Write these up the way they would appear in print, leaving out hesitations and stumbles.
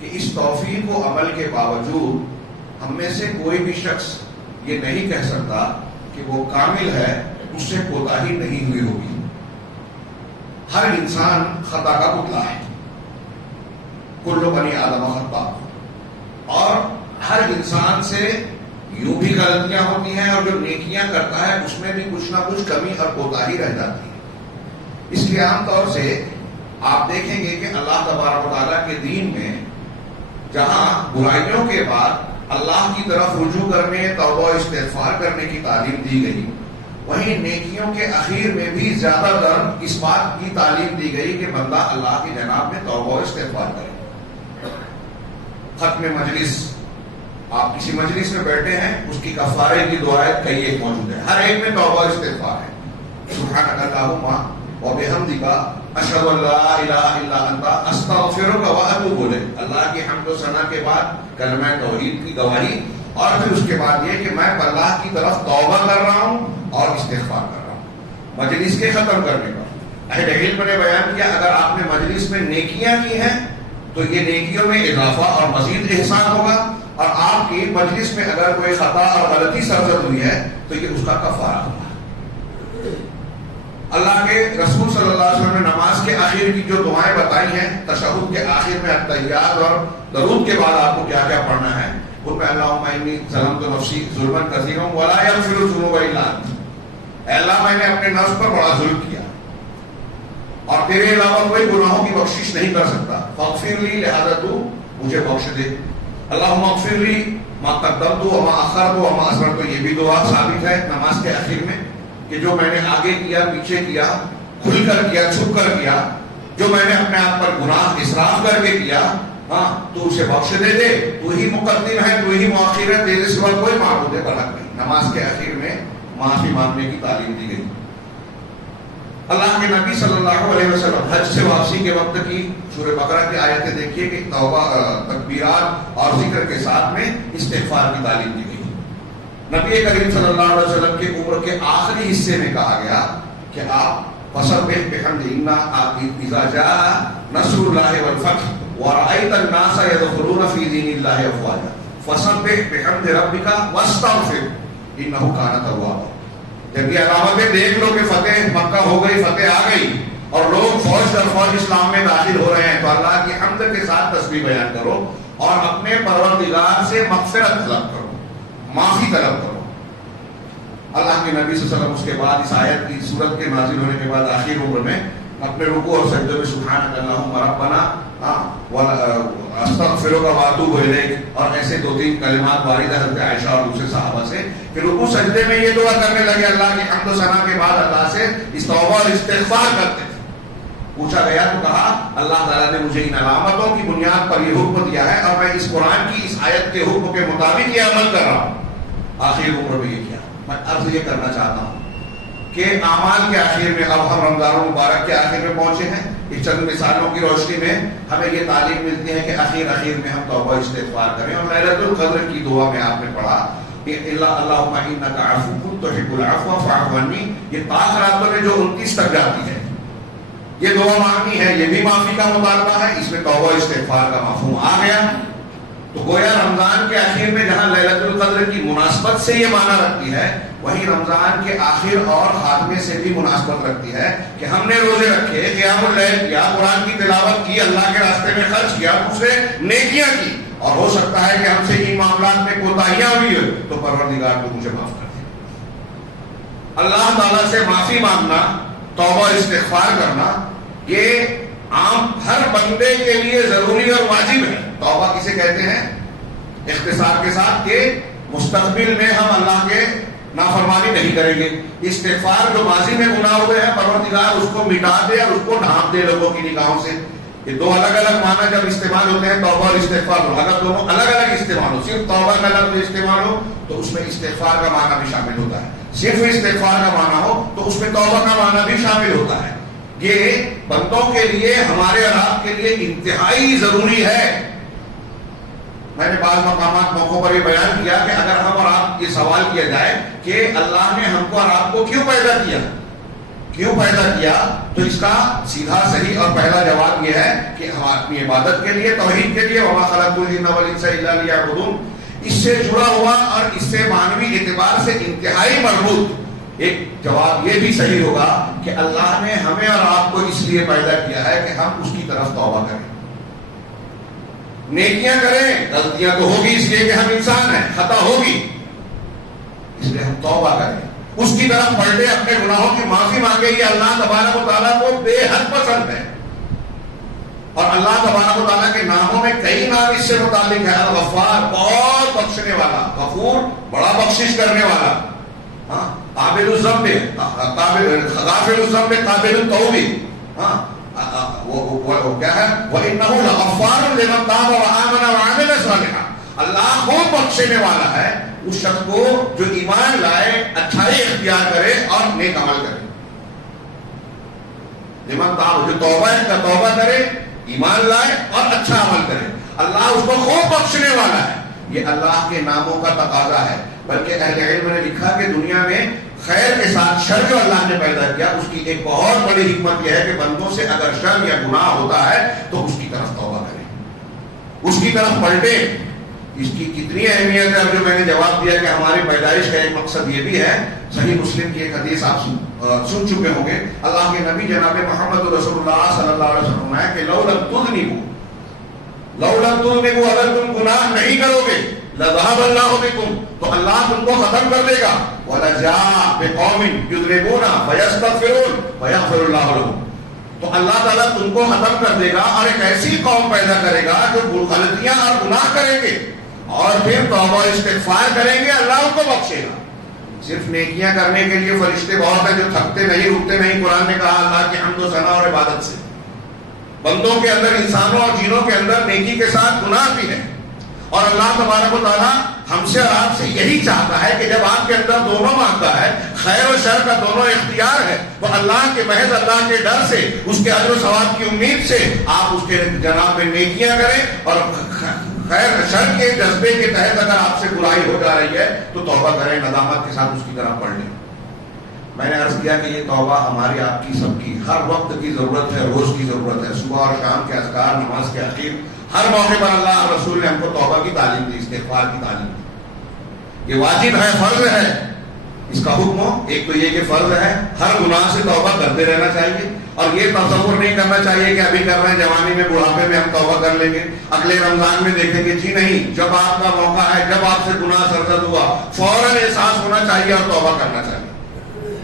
کہ اس توفیق و عمل کے باوجود ہم میں سے کوئی بھی شخص یہ نہیں کہہ سکتا کہ وہ کامل ہے، اس سے کوتاہی نہیں ہوئی ہوگی۔ ہر انسان خطا کا پتلا ہے، کل بنی آدم خطا، اور ہر انسان سے یوں بھی غلطیاں ہوتی ہیں اور جو نیکیاں کرتا ہے اس میں بھی کچھ نہ کچھ کمی اور کوتاہی رہ جاتی ہے۔ اس لیے عام طور سے آپ دیکھیں گے کہ اللہ تبارک و تعالیٰ کے دین میں جہاں برائیوں کے بعد اللہ کی طرف رجوع کرنے، توبہ استغفار کرنے کی تعلیم دی گئی، وہیں نیکیوں کے اخیر میں بھی زیادہ تر اس بات کی تعلیم دی گئی کہ بندہ اللہ کی جناب میں توبہ استغفار کرے۔ ختم مجلس، آپ کسی مجلس میں بیٹھے ہیں، اس کی کفارے کی دعائیں کئی ایک موجود ہے، ہر ایک میں توبہ استغفار ہے۔ سبحانک اللہم و بحمدک اشہد ان لا الہ الا انت استغفرک و اتوب الیک۔ اللہ کی حمد و ثنا کے بعد کلمہ توحید کی گواہی، اور پھر اس کے بعد یہ کہ میں اللہ کی طرف توبہ کر رہا ہوں اور استغفار کر رہا ہوں۔ مجلس کے ختم کرنے پر اہل علم نے بیان کیا اگر آپ نے مجلس میں نیکیاں کی ہیں تو یہ نیکیوں میں اضافہ اور مزید احسان ہوگا، اور آپ کی مجلس میں اگر کوئی خطا اور غلطی سرزد ہوئی ہے تو یہ اس کا کفارہ ہوگا۔ اللہ کے رسول صلی اللہ علیہ وسلم نے نماز کے آخر کی جو دعائیں بتائی ہیں، تشہد کے آخر میں التحیات اور درود کے بعد آپ کو کیا کیا پڑھنا ہے، ان میں اللہم انی ظلمت نفسی ظلما کثیرا ولا یغفر الذنوب الا انت، اے اللہ میں نے اپنے نفس پر بڑا ظلم کیا اور تیرے علاوہ کوئی گناہوں کی بخشش نہیں کر سکتا، فاغفر لی، لہذا تو مجھے بخش دے۔ اللہم اغفر لی ما قدمت وما اخرت وما اسررت، یہ بھی دعا ثابت ہے نماز کے آخر میں کہ جو میں نے آگے کیا، پیچھے کیا، کھل کر کیا، چھپ کر کیا، جو میں نے اپنے آپ پر گناہ اسراف کر کے کیا، ہاں تو اسے بخش دے دے، تو ہی مقدم ہے، تو ہی مؤخر ہے، تیرے سوا کوئی معبود برحق نہیں۔ نماز کے آخر میں معافی مانگنے کی تعلیم دی گئی۔ اللہ کے نبی صلی اللہ علیہ وسلم حج سے واپسی کے وقت کی سورہ بقرہ کی آیتیں دیکھیے کہ توبہ، تکبیرات اور ذکر کے ساتھ میں استغفار کی تعلیم دی گئی۔ نبی کریم صلی اللہ علیہ وسلم کی عمر کے آخری حصے میں کہا گیا کہ آپ فسبح بحمد اذا جاء نصر اللہ والفتح ورأيت الناس يدخلون في دين الله افواجا فسبح بحمد ربك واستغفر انه كان توابا۔ جب یہ علامتیں دیکھ لو کہ فتح مکہ ہو گئی، فتح آ گئی اور لوگ فوج در فوج اسلام میں داخل ہو رہے ہیں، تو اللہ کی حمد کے ساتھ تسبیح بیان کرو اور اپنے پروردگار سے مغفرت طلب کرو، معافی طلب کرو۔ اللہ کے نبی صلی اللہ علیہ وسلم اس کے بعد اس آیت کی صورت کے نازل ہونے کے بعد آخر عمر میں اپنے رکوع اور سجدے میں سبحانک اللہم ربنا استغفرک واتوب الیک اور ایسے دو تین کلمات وارد ہے حضرت عائشہ اور دوسرے صحابہ سے کہ رکوع سجدے میں یہ دعا کرنے لگے، اللہ کی حمد و ثنا کے بعد اللہ سے توبہ اور استغفار کرتے تھے۔ پوچھا گیا تو کہا اللہ تعالیٰ نے مجھے ان علامتوں کی بنیاد پر یہ حکم دیا ہے اور میں اس قرآن کی اس آیت کے حکم کے مطابق یہ عمل کر رہا ہوں۔ آخر عمر میں یہ کیا۔ میں عرض یہ کرنا چاہتا ہوں کہ اعمال کے آخر میں، اب ہم رمضان المبارک کے آخر میں پہنچے ہیں، اس چند مثالوں کی روشنی میں ہمیں یہ تعلیم ملتی ہے کہ آخر میں ہم توبہ استغفار کریں، اور لیلۃ القدر کی دعا میں آپ نے پڑھا کہ اللہم انک عفو تحب العفو فاعف عنی، یہ طاق راتوں میں جو 29 تک جاتی ہے یہ دعا مانگنی ہے، یہ بھی معافی کا مطالبہ ہے، اس میں توبہ استغفار کا مفہوم آ گیا۔ تو گویا رمضان کے آخر میں جہاں لیلۃ القدر کی مناسبت سے یہ معنی رکھتی ہے، وہیں رمضان کے آخر اور خاتمے سے بھی مناسبت رکھتی ہے کہ ہم نے روزے رکھے، قیام اللیل کیا، قرآن کی تلاوت کی، اللہ کے راستے میں خرچ کیا، دوسرے نیکیاں کی، اور ہو سکتا ہے کہ ہم سے ان معاملات میں کوتاہیاں ہوئی ہو تو پروردگار تو مجھے معاف کر دے۔ اللہ تعالیٰ سے معافی مانگنا، توبہ استغفار کرنا، یہ عام ہر بندے کے لیے ضروری اور واجب ہے۔ توبہ کسے کہتے ہیں؟ اختصار کے ساتھ کہ مستقبل میں ہم اللہ کے نافرمانی نہیں کریں گے۔ استغفار جو ماضی میں گناہ ہوئے ہیں پروردگار اس کو مٹا دے اور اس کو ڈھانپ دے لوگوں کی نگاہوں سے۔ یہ دو الگ الگ معنی جب استعمال ہوتے ہیں توبہ اور استغفار ہو، اگر دونوں الگ الگ استعمال ہو، صرف توبہ کا لفظ استعمال ہو تو اس میں استغفار کا معنی بھی شامل ہوتا ہے، صرف استغفار کا معنی ہو تو اس میں توبہ کا معنی بھی شامل ہوتا ہے۔ یہ بندوں کے لیے، ہمارے اور آپ کے لیے انتہائی ضروری ہے۔ میں نے بعض مقامات موقعوں پر یہ بیان کیا کہ اگر ہم اور آپ یہ سوال کیا جائے کہ اللہ نے ہم کو اور آپ کو کیوں پیدا کیا، تو تو اس کا سیدھا صحیح اور پہلا جواب یہ ہے کہ ہم اپنی عبادت کے لیے، توحید کے لیے، وما خلقت الجن والانس الا لیعبدون، اس سے جڑا ہوا اور اس سے معنوی اعتبار سے انتہائی مربوط ایک جواب یہ بھی صحیح ہوگا کہ اللہ نے ہمیں اور آپ کو اس لیے پیدا کیا ہے کہ ہم اس کی طرف توبہ کریں، نیکیاں کریں، غلطیاں تو ہوگی اس لیے کہ ہم انسان ہیں، خطا ہوگی اس لیے ہم توبہ کریں، اس کی طرف پلٹے، اپنے گناہوں کی معافی مانگے۔ یہ اللہ تبارک و تعالیٰ کو بے حد پسند ہے، اور اللہ تبارک و تعالیٰ کے ناموں میں کئی نام اس سے متعلق ہے۔ الغفار، بہت بخشنے والا، غفور، بڑا بخشش کرنے والا، قابل الذنب، غافل الذنب، قابل التوب، وہ کیا ہے، وَإِنَّهُ لَغَفَّارٌ لِمَن تَابَ وَآمَنَ وَعَمِلَ صَالِحًا، اللہ خوب بخشنے والا ہے اس شخص کو جو ایمان لائے، اچھائی اختیار کرے اور نیک عمل کرے۔ لمن تاب، جو توبہ کرے، ایمان لائے اور اچھا عمل کرے، اللہ اس کو خوب بخشنے والا ہے۔ یہ اللہ کے ناموں کا تقاضا ہے، بلکہ اہل علم نے لکھا کہ دنیا میں خیر کے ساتھ شر جو اللہ نے پیدا کیا، اس کی ایک بہت بڑی حکمت یہ ہے کہ بندوں سے اگر شر یا گناہ ہوتا ہے تو اس کی طرف توبہ کرے، اس کی طرف پلٹے۔ اس کی کتنی اہمیت ہے، جو میں نے جواب دیا کہ ہماری پیدائش کا ایک مقصد یہ بھی ہے۔ صحیح مسلم کی ایک حدیث آپ سن چکے ہوں گے، اللہ کے نبی جناب محمد رسول اللہ صلی اللہ علیہ وسلم نے کہ لو لم تذنبوا، اگر تم گناہ نہیں کرو گے، لذهب اللہ بکم، تو اللہ تم کو ختم کر دے گا، ولجاء بقوم یذنبون فیستغفرون فیغفر اللہ لهم، تو اللہ تعالیٰ تم کو ختم کر دے گا اور ایک ایسی قوم پیدا کرے گا جو غلطیاں اور گناہ کریں گے اور پھر توبہ استغفار کریں گے، اللہ ان کو بخشے گا۔ صرف نیکیاں کرنے کے لیے فرشتے بہت ہیں جو تھکتے نہیں، رکتے نہیں۔ قرآن نے کہا اللہ کی حمد و ثنا اور عبادت سے، بندوں کے اندر، انسانوں اور جنوں کے اندر نیکی کے ساتھ گناہ بھی ہے، اور اللہ تبارک و تعالیٰ ہم سے اور آپ سے یہی چاہتا ہے کہ جب آپ کے اندر دونوں مانگتا ہے، خیر و شر کا دونوں اختیار ہے، تو اللہ کے محض اللہ کے ڈر سے، اس کے اجر و ثواب کی امید سے آپ اس کے جناب میں نیکیاں کریں، اور خیر شر کے جذبے کے تحت اگر آپ سے برائی ہو جا رہی ہے تو توبہ کریں، ندامت کے ساتھ اس کی طرف پڑھ لیں۔ میں نے عرض کیا کہ یہ توبہ ہماری، آپ کی، سب کی ہر وقت کی ضرورت ہے، روز کی ضرورت ہے، صبح اور شام کے اذکار، نماز کے اخیر، ہر موقع پر اللہ اور رسول نے ہم کو توبہ کی تعلیم دی، استغفار کی تعلیم دی۔ یہ واجب ہے، فرض ہے، اس کا حکم ایک تو یہ کہ فرض ہے، ہر گناہ سے توبہ کرتے رہنا چاہیے، اور یہ تصور نہیں کرنا چاہیے کہ ابھی کر رہے ہیں، جوانی میں، بڑھاپے میں ہم توبہ کر لیں گے، اگلے رمضان میں دیکھیں گے، جی نہیں، جب آپ کا موقع ہے، جب آپ سے گناہ سرزد ہوا، فوراً احساس ہونا چاہیے اور توبہ کرنا چاہیے۔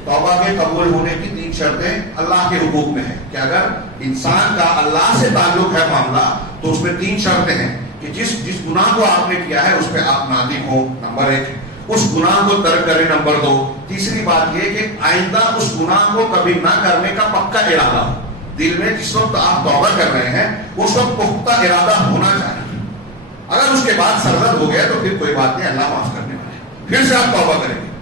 توبہ کے قبول ہونے کی 3 شرطیں اللہ کے حقوق میں ہیں کہ اگر انسان کا اللہ سے تعلق ہے معاملہ تو اس میں 3 شرطیں ہیں کہ جس گناہ کو آپ نے کیا ہے اس پہ آپ نادم ہو، نمبر 1، اس گناہ کو ترک کریں، نمبر 2، تیسری بات یہ کہ آئندہ اس گناہ کو کبھی نہ کرنے کا پکا ارادہ ہو دل میں۔ جس وقت آپ توبہ کر رہے ہیں اس وقت پختہ ارادہ ہونا چاہیے، اگر اس کے بعد سرزد ہو گیا تو پھر کوئی بات نہیں، اللہ معاف کرنے والا ہے، پھر سے آپ توبہ کریں گے۔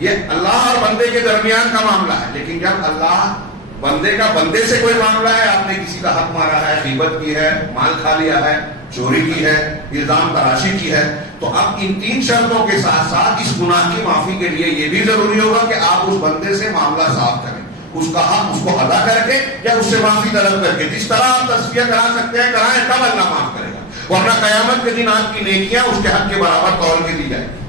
یہ اللہ اور بندے کے درمیان کا معاملہ ہے، لیکن جب اللہ بندے کا بندے سے کوئی معاملہ ہے، آپ نے کسی کا حق مارا ہے، غیبت کی ہے، مال کھا لیا ہے، چوری کی ہے، الزام تراشی کی ہے، تو اب ان 3 شرطوں کے ساتھ ساتھ اس گناہ کی معافی کے لیے یہ بھی ضروری ہوگا کہ آپ اس بندے سے معاملہ صاف کریں، اس کا حق اس کو ادا کر کے یا اس سے معافی طلب کر کے، جس طرح آپ تصفیہ کرا سکتے ہیں کرائیں، تب اللہ معاف کرے گا، ورنہ قیامت کے دن آپ کی نیکیاں اس کے حق کے برابر تول کے دی جائیں گی۔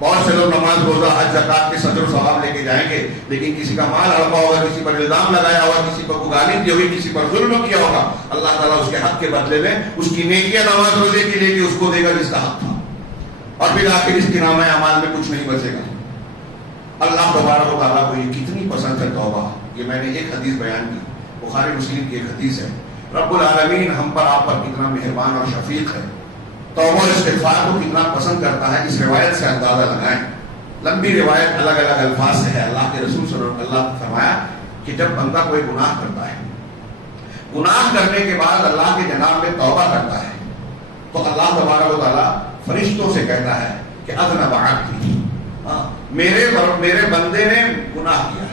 بہت سے لوگ نماز، روزہ، حج، زکات کے سجر و ثواب لے کے جائیں گے، لیکن کسی کا مال ہڑپا ہوگا، کسی پر الزام لگایا ہوگا، کسی پر گالی دی ہوگی، کسی پر ظلم کیا ہوگا، اللہ تعالیٰ اس کے حق کے بدلے میں اس کی نیکیاں نماز روزے کی لے کے اس کو دے گا جس کا حق تھا، اور پھر آخر اس کے نامہ اعمال میں کچھ نہیں بچے گا۔ اللہ تبارک و تعالیٰ کو یہ کتنی پسند ہے توبہ، یہ میں نے ایک حدیث بیان کی، بخاری مسلم کی ایک حدیث ہے، رب العالمین ہم پر، آپ پر کتنا مہربان اور شفیق ہے، توبہ اور استغفار کو کتنا پسند کرتا ہے، اس روایت سے اندازہ لگائیں۔ لمبی روایت الگ الگ الفاظ سے ہے، اللہ کے رسول صلی اللہ علیہ وسلم نے فرمایا کہ جب بندہ کوئی گناہ کرتا ہے، گناہ کرنے کے بعد اللہ کے جناب میں توبہ کرتا ہے، تو اللہ تبارک و تعالیٰ فرشتوں سے کہتا ہے کہ اذنب عبدی، میرے بندے نے گناہ کیا،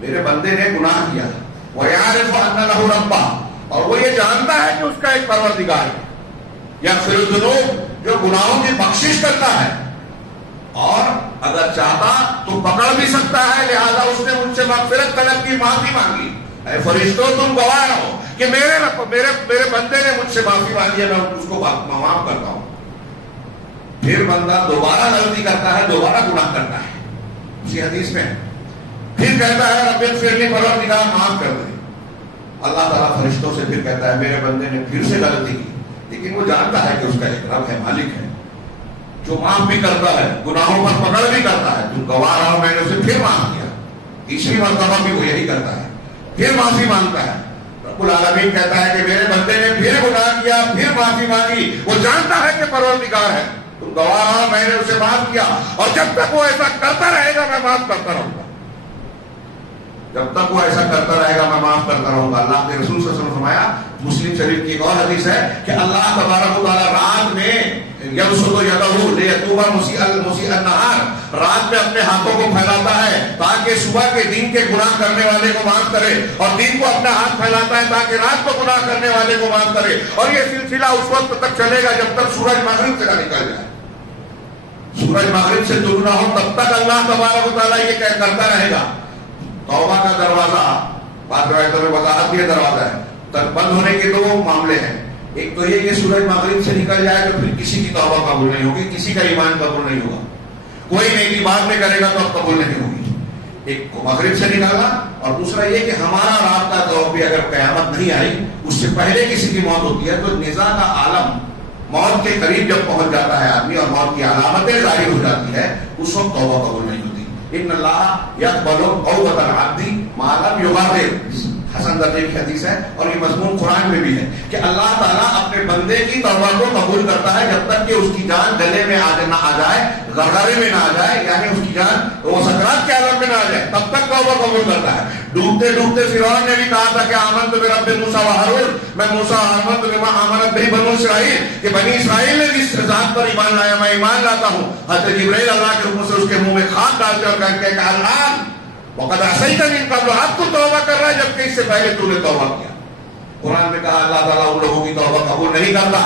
میرے بندے نے گناہ کیا، وَيَعْرِفُ أَنَّ لَهُ رَبًّا، اور وہ یہ جانتا ہے کہ اس کا ایک پروردگار ہے، یغفر الذنوب، جو گناہوں کی بخشش کرتا ہے، اور اگر چاہتا تو پکڑ بھی سکتا ہے، لہذا اس نے مجھ سے مغفرت طلب کی، معافی مانگی. اے فرشتوں تم گواہ رہو کہ میرے بندے نے مجھ سے معافی مانگی ہے، میں اس کو معاف کرتا ہوں. پھر بندہ دوبارہ غلطی کرتا ہے، دوبارہ گناہ کرتا ہے، اسی حدیث میں پھر کہتا ہے رب اغفر لی، پروردگار معاف کر دے. اللہ تعالیٰ فرشتوں سے پھر کہتا ہے میرے بندے نے پھر سے غلطی کی، لیکن وہ جانتا ہے کہ اس کا ایک رب ہے، مالک ہے جو معاف بھی کرتا ہے، گناہوں پر پکڑ بھی کرتا ہے. تم گواہ رہو میں نے اسے پھر معاف کیا. تیسری مرتبہ بھی وہ یہی کرتا ہے، پھر معافی مانگتا ہے. رب العالمین کہتا ہے کہ میرے بندے نے پھر گناہ کیا، پھر معافی مانگی. وہ جانتا ہے کہ پروردگار ہے، تم گواہ رہو میں نے اسے معاف کیا، اور جب تک وہ ایسا کرتا رہے گا میں معاف کرتا رہوں گا. جب تک وہ ایسا کرتا رہے گا میں معاف کرتا رہوں گا. اللہ کے رسول صلی اللہ علیہ وسلم فرمایا، مسلم شریف کی ایک اور حدیث ہے کہ اللہ تبارک و تعالیٰ رات میں یبسط یدہ لیتوب مسیء النہار، رات میں اپنے ہاتھوں کو پھیلاتا ہے تاکہ صبح کے دن کے گناہ کرنے والے کو معاف کرے، اور دن کو اپنا ہاتھ پھیلاتا ہے تاکہ رات کو گناہ کرنے والے کو معاف کرے. اور یہ سلسلہ اس وقت تک چلے گا جب تک سورج مغرب سے نہ نکل جائے. سورج مغرب سے طلوع نہ ہو تب تک اللہ تبارک و تعالیٰ یہ کرتا رہے گا. توبہ کا دروازہ بعض روایتوں میں وضاحت یہ دروازہ ہے. بند ہونے کے دو معاملے ہیں. ایک تو یہ کہ سورج مغرب سے نکل جائے تو پھر کسی کی توبہ قبول نہیں ہوگی، کسی کا ایمان قبول نہیں ہوگا، کوئی نیکی بعد میں کرے گا تو اب قبول نہیں ہوگی. ایک کو مغرب سے نکالنا، اور دوسرا یہ کہ ہمارا رات کا دور بھی اگر قیامت نہیں آئی اس سے پہلے کسی کی موت ہوتی ہے تو نزاع کا عالم موت کے قریب جب پہنچ جاتا ہے آدمی اور موت کی علامتیں ظاہر ہو جاتی ہے، اس وقت توبہ قبول نہیں ہوتی. ان اللہ یقبل توبۃ العبد ما لم یغرر، حسن درجے کی حدیث ہے، اور یہ مضمون قرآن میں بھی ہے کہ اللہ تعالیٰ اپنے بندے کی توبہ کو قبول کرتا ہے جب تک کہ اس کی جان گلے میں نہ آ جائے، غرغرے میں نہ آ جائے، یعنی اس کی جان وہ سکرات کے عالم میں نہ آ جائے، تب تک توبہ قبول کرتا ہے. ڈوبتے ڈوبتے فرعون نے بھی کہا تھا کہ آمنت برب موسیٰ و ہارون، میں موسیٰ آمنت بما آمنت به بنو اسرائیل، کہ بنی اسرائیل نے جس ذات پر ایمان لایا میں ایمان لاتا ہوں. حضرت جبرائیل اللہ کے حکم سے اس کے منہ میں خاک ڈالتے اور کہتے ہیں کہ الآن وقد عصیت من قبل، اب تو توبہ کر رہا ہے جبکہ اس سے پہلے تو نے توبہ کیا. قرآن میں کہا اللہ تعالیٰ ان لوگوں کی توبہ قبول نہیں کرتا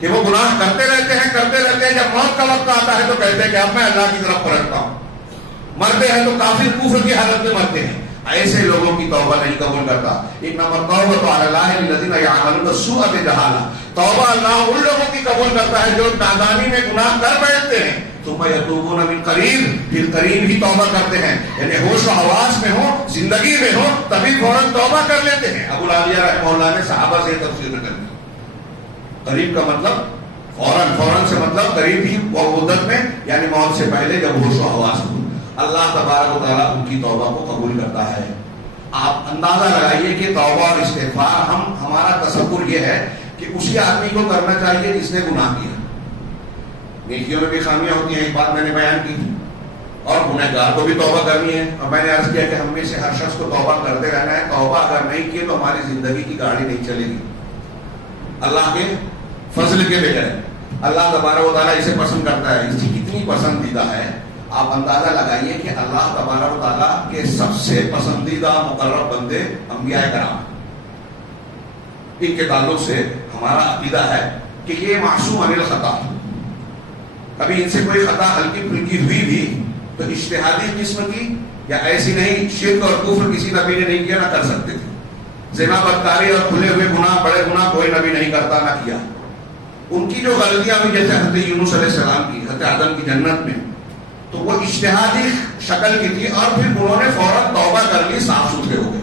کہ وہ گناہ کرتے رہتے ہیں، جب موت کا وقت آتا ہے تو کہتے ہیں کہ اب میں اللہ کی طرف پلٹتا ہوں. مرتے ہیں تو کافر کفر کی حالت میں مرتے ہیں. ایسے لوگوں کی توبہ نہیں قبول کرتا. انما التوبۃ علی اللہ للذین یعملون السوء بجہالہ، توبہ اللہ ان لوگوں کی قبول کرتا ہے جو نادانی میں گناہ کر بیٹھتے ہیں، ثم یتوبون من قریب، پھر قریب ہی توبہ کرتے ہیں، یعنی ہوش و حواس میں ہو، زندگی میں ہو، تبھی فوراً توبہ کر لیتے ہیں. ابو العالیہ رحمہ اللہ نے صحابہ سے تفسیر کر دی. قریب کا مطلب فوراً سے مطلب قریب ہی مدت میں، یعنی موت سے پہلے جب ہوش و حواس ہو. اللہ تبارک و تعالیٰ ان کی توبہ کو قبول کرتا ہے. آپ اندازہ لگائیے کہ توبہ اور استغفار ہمارا تصور یہ ہے کہ اسی آدمی کو کرنا چاہیے جس نے گناہ کیا. نیکیوں میں بھی خامیاں ہوتی ہیں، ایک بات میں نے بیان کی، اور گنہگار کو بھی توبہ کرنی ہے. اور میں نے عرض کیا کہ ہم میں سے ہر شخص کو توبہ کرتے رہنا ہے. توبہ اگر نہیں کی تو ہماری زندگی کی گاڑی نہیں چلے گی اللہ کے فضل کے بغیر. اللہ تبارک و تعالیٰ اسے پسند کرتا ہے، اس کی کتنی پسندیدہ ہے. آپ اندازہ لگائیے کہ اللہ تبارک و تعالیٰ کے سب سے پسندیدہ مقرب بندے انبیاء کرام، ان کے تعلق سے ہمارا عقیدہ ہے کہ یہ معصوم عن الخطا. کبھی ان سے کوئی خطا ہلکی پھلکی ہوئی بھی تو اجتہادی قسم کی یا ایسی نہیں، شرک اور کفر کسی نبی نے نہیں کیا، نہ کر سکتے تھے. زنا بدکاری اور کھلے ہوئے گناہ، بڑے گناہ کوئی نبی نہیں کرتا، نہ کیا. ان کی جو غلطیاں ہوئی جیسے حضرت یونس علیہ السلام کی، حضرت آدم کی جنت میں، تو وہ اجتہادی شکل کی تھی، اور پھر انہوں نے فوراً توبہ کر لی، صاف ستھرے ہو گئے.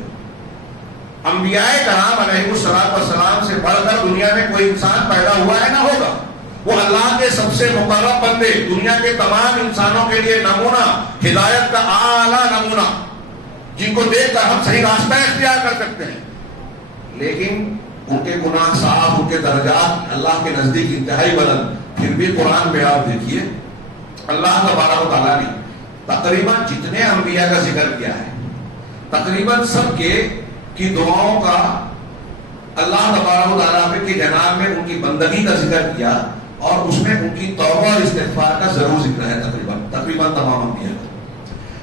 انبیاء کرام علیہ السلام سے بڑھ کر دنیا میں کوئی انسان پیدا ہوا ہے نہ ہوگا. وہ اللہ کے سب سے مقرب بندے، دنیا کے تمام انسانوں کے لیے نمونہ، ہدایت کا اعلیٰ نمونہ، جن کو دیکھ کر ہم صحیح راستہ اختیار کر سکتے ہیں. لیکن ان کے گناہ صاف، ان کے درجات اللہ کے نزدیک انتہائی بلند. پھر بھی قرآن میں آپ دیکھیے اللہ تبارک و تعالیٰ نے تقریباً جتنے انبیاء کا ذکر کیا ہے، تقریباً سب کی دعاؤں کا اللہ تبارک و تعالیٰ کے جناب میں ان کی بندگی کا ذکر کیا، اور اس میں ان کی توبہ اور استغفار کا ضرور ذکر ہے تقریباً تمام انبیاء کا.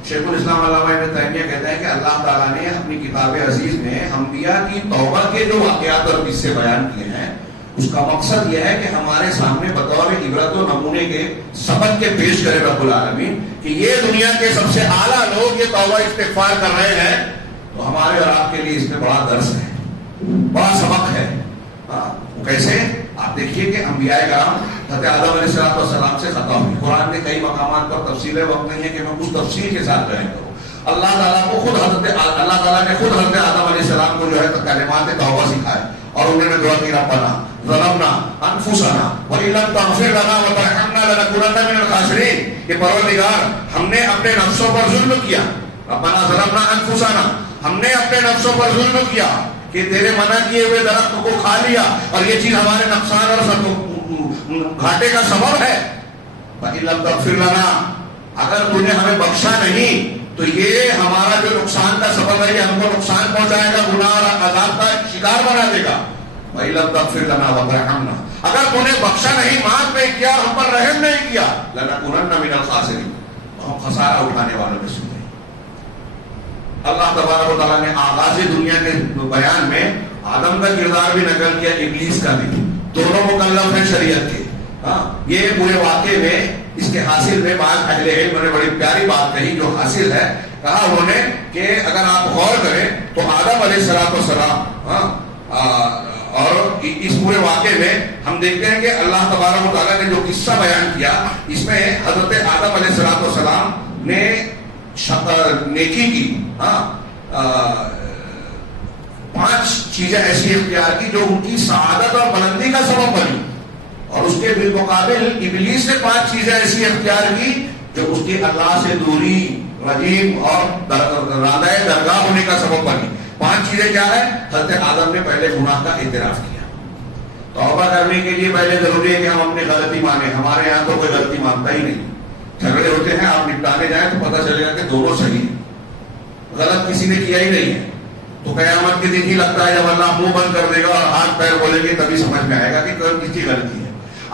شیخ الاسلام علامہ ابن تیمیہ کہتے ہیں کہ اللہ تعالیٰ نے اپنی کتاب عزیز میں انبیاء کی توبہ کے جو واقعات اور قصے بیان کیے ہیں، اس کا مقصد یہ ہے کہ ہمارے سامنے بطور عبرت و نمونے کے سبق کے پیش کرے رب العالمین کہ یہ دنیا کے سب سے اعلیٰ لوگ یہ توبہ استغفار کر رہے ہیں، تو ہمارے اور آپ کے لیے اس میں بڑا درس ہے، بڑا سبق ہے۔ کیسے؟ آپ دیکھیے کہ انبیاء کرام حضرت آدم علیہ السلام سے خطا ہوئی، قرآن نے کئی مقامات پر تفصیل وقت نہیں ہے کہ میں کچھ تفصیل کے ساتھ بیان کروں۔ اللہ تعالیٰ نے خود حضرت آدم علیہ السلام کو جو ہے کلمات توبہ سکھائے، اور انہوں نے دعا کی ربنا ظلمنا انفسنا وان لم تغفر لنا وترحمنا لنکونن من الخاسرین، کہ پروردگار ہم نے اپنے نفسوں پر ظلم کیا، ربنا ظلمنا انفسنا، ہم نے اپنے نفسوں پر ظلم کیا کہ تیرے منع کیے ہوئے درخت کو کھا لیا، اور یہ چیز ہمارے نقصان اور گھاٹے کا سبب ہے۔ وان لم تغفر لنا، اگر تو نے ہمیں بخشا نہیں تو یہ ہمارا جو نقصان کا سبب ہے، یہ ہم کو نقصان پہنچائے گا، گناہ اور عذاب کا شکار بنا دے گا۔ وَإِن لَّمْ تَغْفِرْ لَنَا وَتَرْحَمْنَا، اگر تو نے بخشا نہیں، معاف نہیں کیا، ہم پر رحم نہیں کیا، لَنَكُونَنَّ مِنَ الْخَاسِرِينَ، ہم خسارہ اٹھانے والوں میں سے ہیں۔ اللہ تبارک و تعالیٰ نے آغاز دنیا کے بیان میں آدم کا کردار بھی نقل کیا، ابلیس کا بھی، دونوں مکلف ہیں شریعت کے۔ یہ پورے واقعے میں اس کے حاصل میں بعض اہل علم نے بڑی پیاری بات کہی جو حاصل ہے، کہا انہوں نے کہ اگر آپ غور کریں تو آدم علیہ السلام اور اس پورے واقعے میں ہم دیکھتے ہیں کہ اللہ تبارک و تعالیٰ نے جو قصہ بیان کیا، اس میں حضرت آدم علیہ السلام نے نیکی کی، 5 چیزیں ایسی اختیار کی جو ان کی سعادت اور بلندی کا سبب بنی، اور اس کے بالمقابل ابلیس نے 5 چیزیں ایسی اختیار کی جو اس کی اللہ سے دوری، رجیم اور راندہ درگاہ ہونے کا سبب بنی۔ 5 چیزیں کیا ہے؟ حضرت آدم نے پہلے گناہ کا اعتراف کیا۔ توبہ کرنے کے لیے پہلے ضروری ہے کہ ہم اپنی غلطی مانیں۔ ہمارے یہاں تو کوئی غلطی مانتا ہی نہیں، جھگڑے ہوتے ہیں، آپ نپٹانے جائیں تو پتہ چلے گا کہ دونوں صحیح ہیں، غلط کسی نے کیا ہی نہیں ہے۔ تو قیامت کے دن ہی لگتا ہے جب اللہ منہ بند کر دے گا اور ہاتھ پیر بولیں گے تبھی سمجھ میں آئے گا کہ کس کی غلطی ہے۔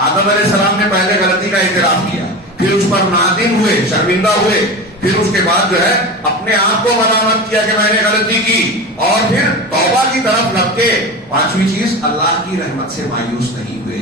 آدم علیہ السلام نے پہلے غلطی کا اعتراف کیا، پھر اس پر نادم ہوئے، شرمندہ ہوئے، پھر اس کے بعد جو ہے اپنے آپ کو ملامت کیا کہ میں نے غلطی کی، اور پھر توبہ کی طرف لپکے۔ 5ویں چیز، اللہ کی رحمت سے مایوس نہیں ہوئے۔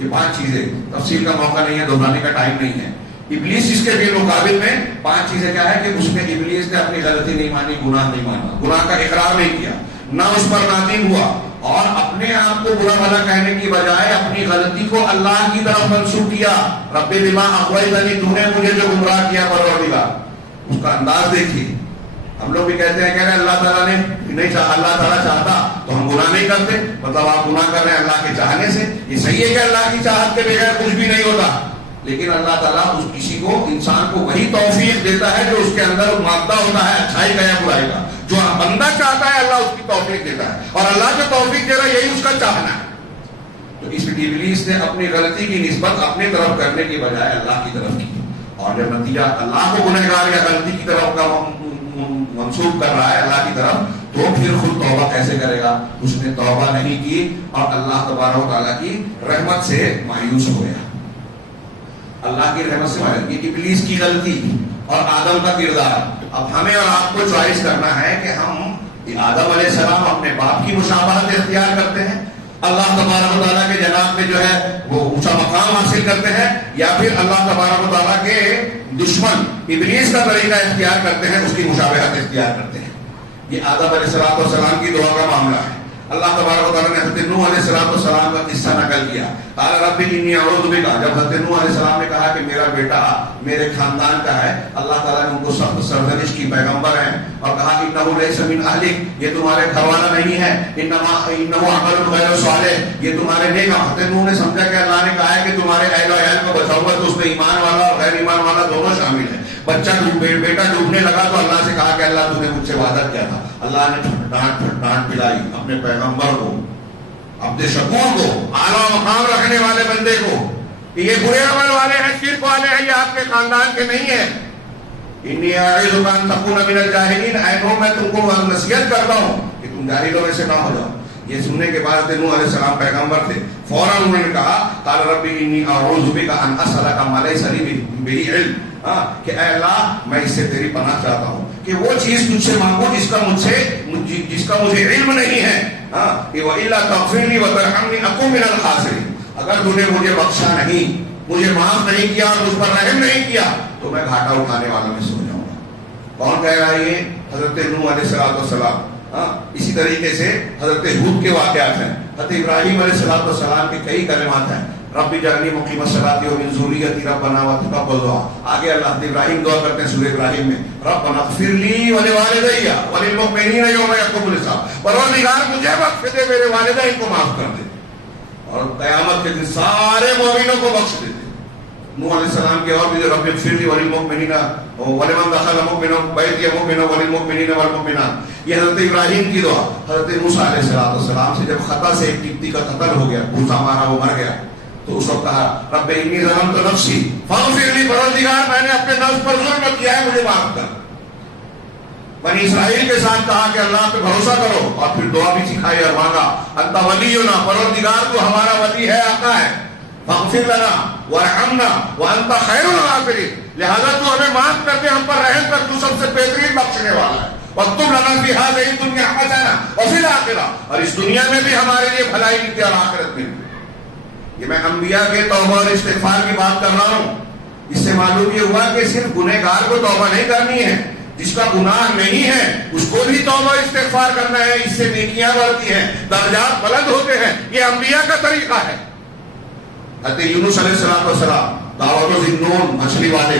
یہ 5 چیزیں تفصیل کا موقع نہیں ہے، دہرانے کا ٹائم نہیں ہے۔ ابلیس اس کے بالمقابل میں 5 چیزیں کیا ہے کہ اس میں ابلیس نے اپنی غلطی نہیں مانی، گناہ نہیں مانا، گناہ کا اقرار نہیں کیا، نہ اس پر نادم ہوا، اور اپنے آپ کو برا بھلا کہنے کی بجائے اپنی غلطی کو اللہ کی طرف منسوب کیا۔ رب بما اغویتنی، تو نے مجھے جو گمراہ کیا پروردگار۔ اس کا انداز دیکھیے۔ ہم لوگ بھی کہتے ہیں کہ اللہ تعالیٰ نے نہیں چاہا، اللہ تعالیٰ چاہتا تو ہم گناہ نہیں کرتے، مطلب آپ گناہ کر رہے ہیں اللہ کے چاہنے سے۔ یہ صحیح ہے کہ اللہ کی چاہت کے بغیر کچھ بھی نہیں ہوتا، لیکن اللہ تعالیٰ اس کسی کو، انسان کو وہی توفیق دیتا ہے جو اس کے اندر مادہ ہوتا ہے اچھائی کا یا برائی کا۔ جو بندہ چاہتا ہے اللہ اس کی توفیق دیتا ہے، اور اللہ جو توفیق دے رہا ہے یہی اس کا چاہنا ہے۔ تو اس ابلیس نے اپنی غلطی کی نسبت اپنی طرف کرنے کی بجائے اللہ کی طرف کی، اور جب نتیجہ اللہ کو گنہگار یا غلطی کی طرف کا منسوب کر رہا ہے اللہ کی طرف، تو پھر خود توبہ کیسے کرے گا؟ اس نے توبہ نہیں کی اور اللہ تبارک و تعالیٰ کی رحمت سے مایوس ہو گیا۔ اللہ کی رحمت سے مایوس، یہ ابلیس کی غلطی اور آدم کا کردار۔ اب ہمیں اور آپ کو چوائس کرنا ہے کہ ہم آدم علیہ السلام اپنے باپ کی مشابہت اختیار کرتے ہیں، اللہ تبارک و تعالیٰ کے جناب میں جو ہے وہ اونچا مقام حاصل کرتے ہیں، یا پھر اللہ تبارک و تعالیٰ کے دشمن ابلیس کا طریقہ اختیار کرتے ہیں، اس کی مشابہت اختیار کرتے ہیں۔ یہ آدم علیہ السلام کی دعا کا معاملہ ہے۔ اللہ تبارک و تعالیٰ نے حضرت نوح علیہ السلام کا قصہ نقل کیا۔ قال رب انی اعوذ بک، جب حضرت نوح علیہ السلام نے کہا کہ میرا بیٹا میرے خاندان کا ہے، اللہ تعالیٰ نے ان کو سخت سرزنش کی، پیغمبر ہیں، اور کہا انہ لیس من اہلک، یہ تمہارے گھر والا نہیں ہے، انہ عمل غیر صالح، یہ تمہارے نیک۔ حضرت نوح نے سمجھا کہ اللہ نے کہا ہے کہ تمہارے اہل و عیال کو بچاؤں گا، تو اس میں ایمان والا اور غیر ایمان والا دونوں شامل ہیں۔ بیٹا ڈوبنے لگا تو اللہ سے کہا کہ اللہ تو نے مجھ سے وعدہ کیا تھا۔ اللہ نے ڈانٹ پلائی اپنے پیغمبر کو، عبد شکور کو، اعلیٰ مقام رکھنے والے بندے کو، کہ یہ برے عمل والے ہیں، شرک والے ہیں، یہ آپ کے خاندان کے نہیں ہیں۔ انی اعظک ان تکون من الجاہلین، اے نوح میں تم کو نصیحت کرتا ہوں کہ تم جاہلوں میں سے نہ ہو جاؤ۔ یہ سننے کے بعد نوح علیہ السلام پیغمبر تھے، فوراً انہوں نے کہا قال رب انی اعوذ بک ان اسألک ما لیس لی بہ علم، کہ اے اللہ میں اس سے تیری پناہ چاہتا ہوں کہ وہ چیز تجھ سے مانگو جس کا مجھے علم نہیں ہے، وَإِلَّا تَغْفِرْ لِي وَتَرْحَمْنِي أَكُن مِّنَ الْخَاسِرِينَ، اگر تو نے مجھے بخشا نہیں، مجھے معاف نہیں کیا اور مجھ پر رحم نہیں کیا تو میں گھاٹا اٹھانے والوں میں سے ہو جاؤں گا۔ کون کہہ رہا ہے یہ؟ حضرت نوح علیہ السلام۔ اسی طریقے سے حضرت ہود کے واقعات ہیں، حضرت ابراہیم علیہ السلام کے کئی کلمات ہیں، رب اجعلنی مقیم الصلاۃ ومن ذریتی ربنا وتقبل دعا۔ آگے اللہ حضرت ابراہیم دعا کرتے ہیں سورہ ابراہیم میں، ربنا اغفر لی ولوالدی وللمؤمنین یوم یقوم الحساب، پروردگار مجھے بخش دے، میرے والدین کو معاف کر دے، اور قیامت کے دن سارے مومنوں کو بخش دے۔ نوح علیہ السلام کے اور بھی جو رب اغفر لی وللمؤمنین ولمن دخل مؤمنا بیتی مؤمنا وللمؤمنین والمؤمنات، یہ حضرت ابراہیم کی دعا۔ حضرت موسیٰ علیہ السلام سے جب خطا سے ایک قبطی کا قتل ہو گیا، بھوسا مارا، وہ مر گیا، تو اس وقت کہا رب انی ظلمت نفسی فاغفر لی، پروردگار میں نے اپنے نفس پر ظلم کیا ہے، مجھے معاف کر۔ بنی اسرائیل کے ساتھ کہا کہ اللہ پہ بھروسہ کرو، اور پھر دعا بھی سکھائی اور مانگا انت ولینا، پروردگار تو ہمارا ولی ہے، آقا ہے، فاغفر لنا وارحمنا وانت خیر الغافرین، لہذا تو ہمیں معاف کر دے، ہم پر رحم کر، تو سب سے بہترین بخشنے والا ہے، واکتب لنا فی ہذہ الدنیا حسنہ وفی الآخرہ، اور اس دنیا میں بھی ہمارے لیے بھلائی لکھی اور آخرت میں بھی۔ یہ میں انبیاء کے توبہ اور استغفار کی بات کر رہا ہوں، اس سے معلوم یہ ہوا کہ صرف گنہگار کو توبہ نہیں کرنی ہے، جس کا گناہ نہیں ہے اس کو بھی توبہ استغفار کرنا ہے، اس سے نیکیاں بڑھتی ہیں، درجات بلند ہوتے ہیں، یہ انبیاء کا طریقہ ہے۔ حضرت یونس علیہ السلام دعوت الذنون، مچھلی والے،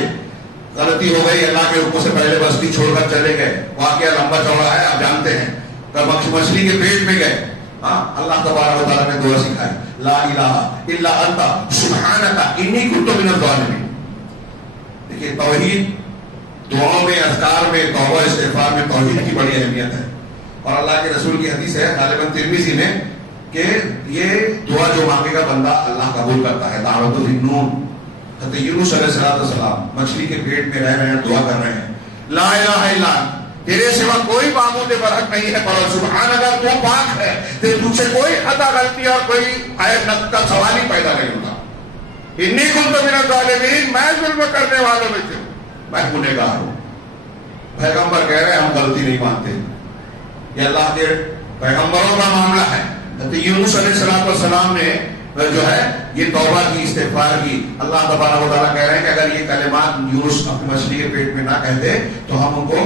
غلطی ہو گئی، اللہ کے حکم سے پہلے بستی چھوڑ کر چلے گئے، واقعہ لمبا چوڑا ہے، آپ جانتے ہیں، مچھلی کے پیٹ میں گئے، اللہ تبارک و تعالیٰ نے دعا سکھائی، لا الہ الا انت سبحانک انی کنت من الظالمین۔ دیکھیے توحید، دعاؤں میں، اذکار میں، توبہ استغفار میں توحید کی بڑی اہمیت ہے، اور اللہ کے رسول کی حدیث ہے غالباً ترمذی میں کہ یہ دعا جو مانگے گا بندہ اللہ قبول کرتا ہے۔ دعوت الذنون، حضرت یونس علیہ السلام مچھلی کے پیٹ میں رہ رہے ہیں، دعا کر رہے ہیں، لا الہ الا انت، تیرے سوا کوئی معبود برحق نہیں ہے، پر سبحان، اگر تو پاک ہے، تجھ سے کوئی خطا، غلطی اور کوئی عیب کا سوال ہی پیدا نہیں ہوتا۔ انی کنت من الظالمین، میں ظلم کرنے والوں میں سے ہوں، میں گنہگار ہوں۔ پیغمبر کہہ رہے ہیں ہم غلطی نہیں مانتے، یہ اللہ کے پیغمبروں کا معاملہ ہے۔ حضرت یونس علیہ السلام نے جو ہے یہ توبہ کی، استغفار کی، اللہ تبارک و تعالیٰ کہہ رہے ہیں کہ اگر یہ کلمات یونس اپنی مچھلی کے پیٹ میں نہ کہتے تو ہم ان کو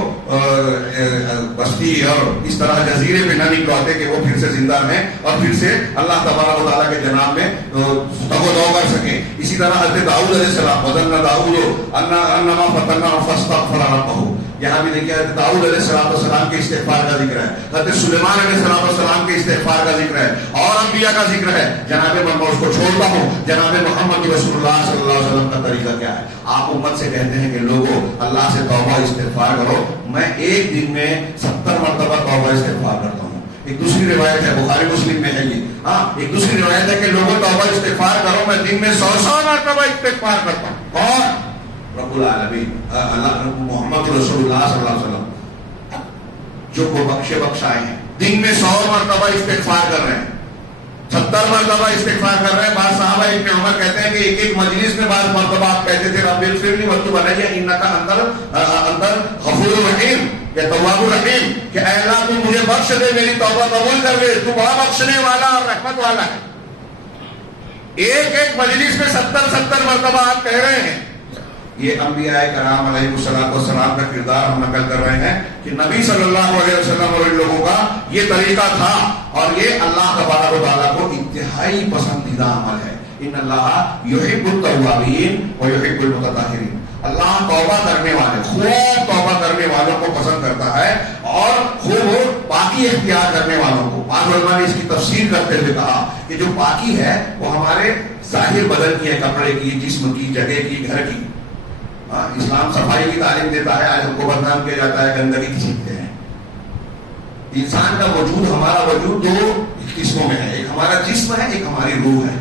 بستی اور اس طرح جزیرے پہ نہ نکلواتے کہ وہ پھر سے زندہ رہیں اور پھر سے اللہ تبارک و تعالیٰ کے جناب میں تگ و دو کر سکیں۔ اسی طرح حضرت داؤد علیہ السلام، وَظَنَّ دَاؤُدُ أَنَّمَا فَتَنَّاهُ فَاسْتَغْفَرَ رَبَّهُ، یہاں بھی دیکھیے حضرت داؤد علیہ السلام کے استغفار کا ذکر ہے، حضرت سلیمان علیہ السلام کے استغفار کا ذکر ہے، اور انبیاء کا ذکر ہے۔ جناب میں اس کو چھوڑتا ہوں، جناب محمد رسول اللہ صلی اللہ علیہ وسلم کا طریقہ کیا ہے؟ آپ امت سے کہتے ہیں کہ لوگوں اللہ سے توبہ استغفار کرو، میں ایک دن میں 70 مرتبہ توبہ استغفار کرتا ہوں۔ ایک دوسری روایت ہے، بخاری مسلم میں ہے یہ، ایک دوسری روایت ہے کہ لوگوں توبہ استغفار کرو، میں دن میں 100 مرتبہ استغفار کرتا ہوں۔ کون؟ رب العالمین، اللہ محمد رسول اللہ صلی اللہ علیہ وسلم، جو کو بخشے بخشائے ہیں، دن میں 100 مرتبہ استغفار کر رہے ہیں، 70 مرتبہ استغفار کر رہے ہیں۔ بعض صحابہ ابن عمر کہتے ہیں کہ ایک ایک مجلس میں بعض مرتبہ آپ کہتے تھے رب اغفر لی وتوب علی انک انت غفور رحیم یا تواب الرحیم، کہ اے اللہ تو مجھے بخش دے، میری توبہ قبول کر دے، تو بڑا بخشنے والا اور رحمت والا ہے۔ ایک ایک مجلس میں 70 مرتبہ آپ کہہ رہے ہیں۔ یہ انبیاء کرام علیہ السلام کا کردار ہم نقل کر رہے ہیں کہ نبی صلی اللہ علیہ وسلم اور ان لوگوں کا یہ طریقہ تھا، اور یہ اللہ تبارک و تعالیٰ کو انتہائی پسندیدہ عمل ہے۔ ان اللہ یحب التوابین ویحب المتطہرین، اللہ توبہ کرنے والے، خوب توبہ کرنے والوں کو پسند کرتا ہے، اور خوب پاکی اختیار کرنے والوں کو۔ بعض علماء نے اس کی تفسیر کرتے ہوئے کہا کہ جو پاکی ہے وہ ہمارے ظاہر بدن کی ہے، کپڑے کی، جسم کی، جگہ کی، گھر کی۔ اسلام صفائی کی تعلیم دیتا ہے، آج ہم کو بدنام کیا جاتا ہے، گندگی کھینچتے ہیں۔ انسان کا وجود، ہمارا وجود دو قسموں میں ہے، ایک ہمارا جسم ہے، ایک ہماری روح ہے۔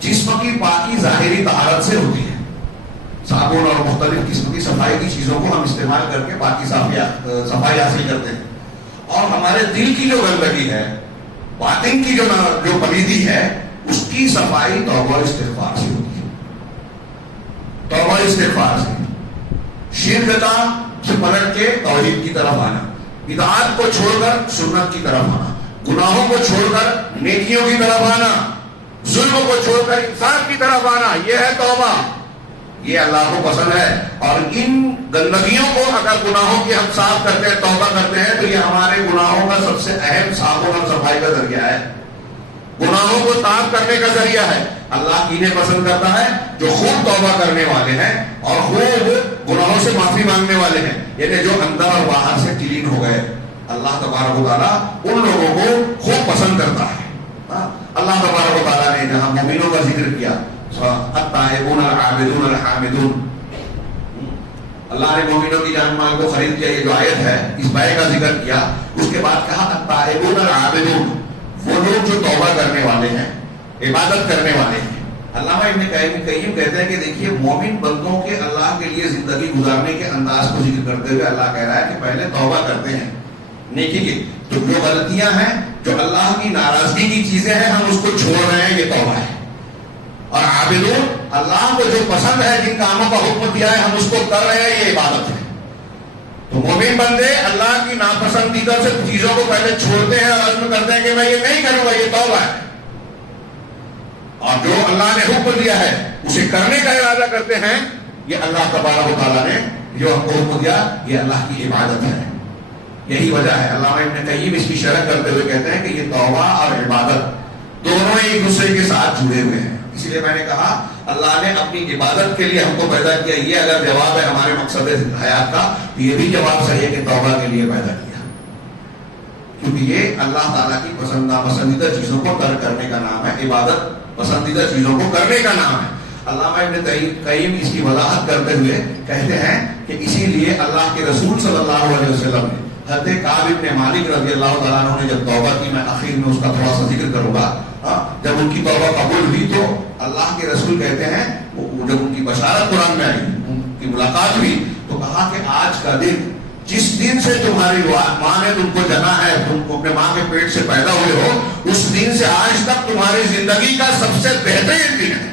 جسم کی پاکی ظاہری طہارت سے ہوتی ہے، صابن اور مختلف قسم کی صفائی کی چیزوں کو ہم استعمال کر کے پاکی صفائی حاصل کرتے ہیں، اور ہمارے دل کی جو گندگی ہے، باطن کی جو پلیدی ہے، اس کی صفائی توبہ استغفار سے ہوتی ہے۔ توبہ استغفار سے، شرک سے پلٹ کے توحید کی طرف آنا، بدعات کو چھوڑ کر سنت کی طرف آنا، گناہوں کو چھوڑ کر نیکیوں کی طرف آنا، ظلم کو چھوڑ کر انصاف کی طرف آنا، یہ ہے توبہ، یہ اللہ کو پسند ہے۔ اور ان گندگیوں کو اگر گناہوں کی ہم صاف کرتے ہیں، توبہ کرتے ہیں، تو یہ ہمارے گناہوں کا سب سے اہم صاف اور صفائی کا ذریعہ ہے، گناہوں کو صاف کرنے کا ذریعہ ہے۔ اللہ انہیں پسند کرتا ہے جو خوب توبہ کرنے والے ہیں اور خوب گناہوں سے معافی مانگنے والے ہیں، یعنی جو اندر اور باہر سے کلین ہو گئے۔ اللہ تبارک و تعالیٰ ان لوگوں کو خوب پسند کرتا ہے۔ اللہ تبارک و تعالیٰ نے جہاں مومنوں کا ذکر کیا، التائبون العابدون الحامدون، اللہ نے مومنوں کی جان مال کو خرید کیا، یہ جو آیت ہے اس بائے کا ذکر کیا، اس کے بعد کہا التائبون العابدون، وہ لوگ جو توبہ کرنے والے ہیں، عبادت کرنے والے ہیں۔ علامہ ابن قیم کہتے ہیں کہ دیکھیے مومن بندوں کے اللہ کے لیے زندگی گزارنے کے انداز کو ذکر کرتے ہوئے اللہ کہہ رہا ہے کہ پہلے توبہ کرتے ہیں نیکی کی، تو جو غلطیاں ہیں، جو اللہ کی ناراضگی کی چیزیں ہیں، ہم اس کو چھوڑ رہے ہیں، یہ توبہ ہے۔ اور عابدون، اللہ کو جو پسند ہے، جن کاموں کا حکم دیا ہے ہم اس کو کر رہے ہیں، یہ عبادت ہے۔ تو مومن بندے اللہ کی ناپسندیدہ سے چیزوں کو پہلے چھوڑتے ہیں اور عزم کرتے ہیں کہ میں یہ نہیں کروں گا، یہ توبہ ہے۔ اور جو اللہ نے حکم دیا ہے اسے کرنے کا ارادہ کرتے ہیں، یہ اللہ تبارک و تعالیٰ نے جو ہم کو حکم دیا، یہ اللہ کی عبادت ہے۔ یہی وجہ ہے علامہ ابن قیم اس کی شرح کرتے ہوئے کہتے ہیں کہ یہ توبہ اور عبادت دونوں ایک دوسرے کے ساتھ جڑے ہوئے ہیں۔ اسی لیے میں نے کہا اللہ نے اپنی عبادت کے لیے ہم کو پیدا کیا، یہ اگر جواب ہے ہمارے مقصد حیات کا، تو یہ بھی جواب صحیح ہے کہ توبہ کے لیے پیدا کیا، کیونکہ یہ اللہ تعالیٰ کی ناپسندیدہ چیزوں کو ترک کرنے کا نام ہے، عبادت پسندیدہ چیزوں کو کرنے کا نام ہے۔ علامہ ابن قیم اس کی وضاحت کرتے ہوئے کہتے ہیں کہ اسی لیے اللہ کے رسول صلی اللہ علیہ وسلم نے حضرت کعب ابن مالک رضی اللہ تعالیٰ عنہ نے جب توبہ کی، میں آخر میں اس کا تھوڑا سا ذکر کروں گا، جب ان کی توبہ قبول ہوئی تو اللہ کے رسول کہتے ہیں جب ان کی بشارت قرآن میں آئی، ان کی ملاقات ہوئی، تو کہا کہ آج کا دن، جس دن سے تمہاری ماں نے تم کو جنا ہے، تم کو اپنے ماں کے پیٹ سے پیدا ہوئے ہو، اس دن سے آج تک تمہاری زندگی کا سب سے بہترین دن ہے۔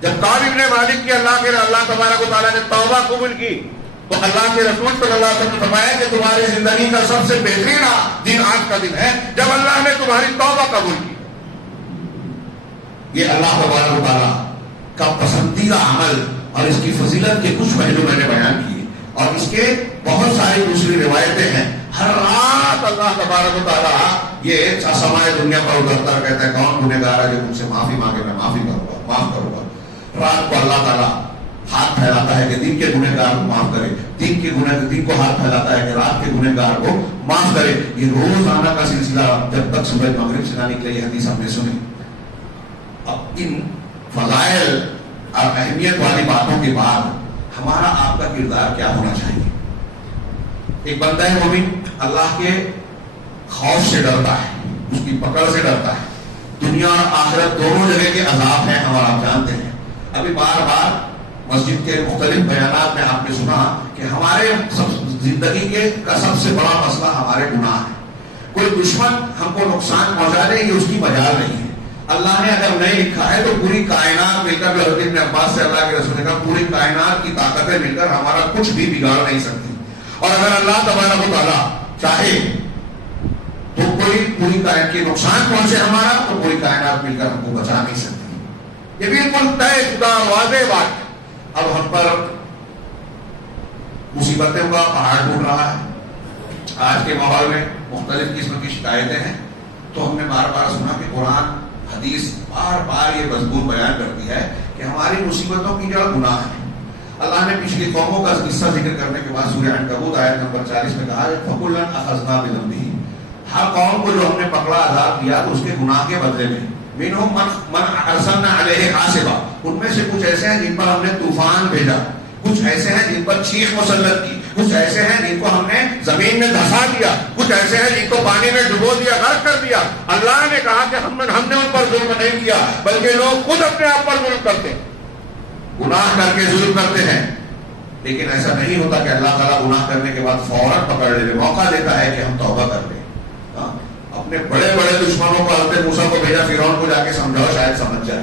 جب کعب ابن مالک کی اللہ تبارک و تعالیٰ نے توبہ قبول کی، تو اللہ کے رسول صلی اللہ علیہ وسلم نے فرمایا کہ تمہاری زندگی کا سب سے بہترین دن آج کا دن ہے جب اللہ نے تمہاری توبہ قبول کی۔ یہ اللہ تبارک و تعالیٰ کا پسندیدہ عمل اور اس کی فضیلت کے کچھ پہلو میں نے بیان کیے، اور اس کے بہت ساری دوسری روایتیں ہیں۔ ہر رات اللہ تبارک و تعالیٰ یہ سمائے دنیا پر اترتا کہتا ہے کون گنہگار ہے جو مجھ سے معافی مانگے میں معافی کروں گا، معاف کروں گا۔ رات کو اللہ تعالیٰ ہاتھ پھیلاتا ہے کہ دن کے گنہگار کو معاف کرے، دن کو ہاتھ پھیلاتا ہے کہ رات کے گنہگار کو معاف کرے۔ یہ روزانہ کا سلسلہ جب تک صبح مغرب سے نہ نکلے، یہ حدیث ہم نے سنی۔ اب ان فضائل اور اہمیت والی باتوں کے بعد ہمارا آپ کا کردار کیا ہونا چاہیے؟ ایک بندہ مومن اللہ کے خوف سے ڈرتا ہے، اس کی پکڑ سے ڈرتا ہے، دنیا اور آخرت دونوں جگہ کے عذاب ہیں اور آپ جانتے ہیں۔ ابھی بار بار مسجد کے مختلف بیانات میں آپ نے سنا کہ ہمارے زندگی کا سب سے بڑا مسئلہ ہمارے گناہ ہے۔ کوئی دشمن ہم کو نقصان پہنچا دے، یہ اس کی مجال نہیں ہے۔ اللہ نے اگر نہیں لکھا ہے تو پوری کائنات مل کر، حضرت ابن عباس سے اللہ کے رسول نے کہا پوری کائنات کی طاقتیں مل کر ہمارا کچھ بھی بگاڑ نہیں سکتی، اور اگر اللہ تبارک و تعالیٰ چاہے تو کوئی پوری کائنات کے نقصان پہنچے ہمارا، تو پوری کائنات مل کر ہم کو بچا نہیں سکتی۔ یہ بالکل طے شدہ واضح بات ہے۔ اب ہم پر مصیبتوں کا پہاڑ ٹوٹ رہا ہے، آج کے ماحول میں مختلف قسم کی شکایتیں ہیں، تو ہم نے بار بار سنا کہ قرآن حدیث بار بار یہ مضمون بیان کرتی ہے کہ ہماری مصیبتوں کی جڑ گناہ ہے۔ اللہ نے پچھلی قوموں کا قصہ ذکر کرنے کے بعد سورہ عنکبوت آیت نمبر 40 میں کہا فَكُلًّا أَخَذْنَا بِذَنبِهِ، ہر قوم کو جو ہم نے پکڑا عذاب دیا تو اس کے گناہ کے بدلے میں، مِنْهُمْ مَنْ أَرْسَلْنَا عَلَيْهِ حَاصِبًا، ان میں سے کچھ ایسے ہیں جن پر ہم نے طوفان بھیجا، کچھ ایسے ہیں جن پر چیخ مسلط کی، کچھ ایسے ہیں جن کو ہم نے زمین میں دھسا دیا، کچھ ایسے ہیں جن کو پانی میں ڈبو دیا، غرق کر دیا۔ اللہ نے کہا کہ ہم نے ان پر ظلم نہیں کیا، بلکہ لوگ خود اپنے آپ پر ظلم کرتے ہیں، گناہ کر کے ظلم کرتے ہیں۔ لیکن ایسا نہیں ہوتا کہ اللہ تعالیٰ گناہ کرنے کے بعد فوراً پکڑ لے، موقع دیتا ہے کہ ہم توبہ کر لیں۔ اپنے بڑے بڑے دشمنوں کو حضرت موسیٰ کو بھیجا، فرعون کو جا کے سمجھاؤ شاید سمجھ جائے،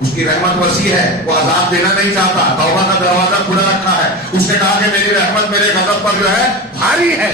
اس کی رحمت وسیع ہے، وہ عذاب دینا نہیں چاہتا، توبہ کا دروازہ کھلا رکھا ہے۔ اس نے کہا کہ میری رحمت میرے غضب پر جو ہے بھاری ہے،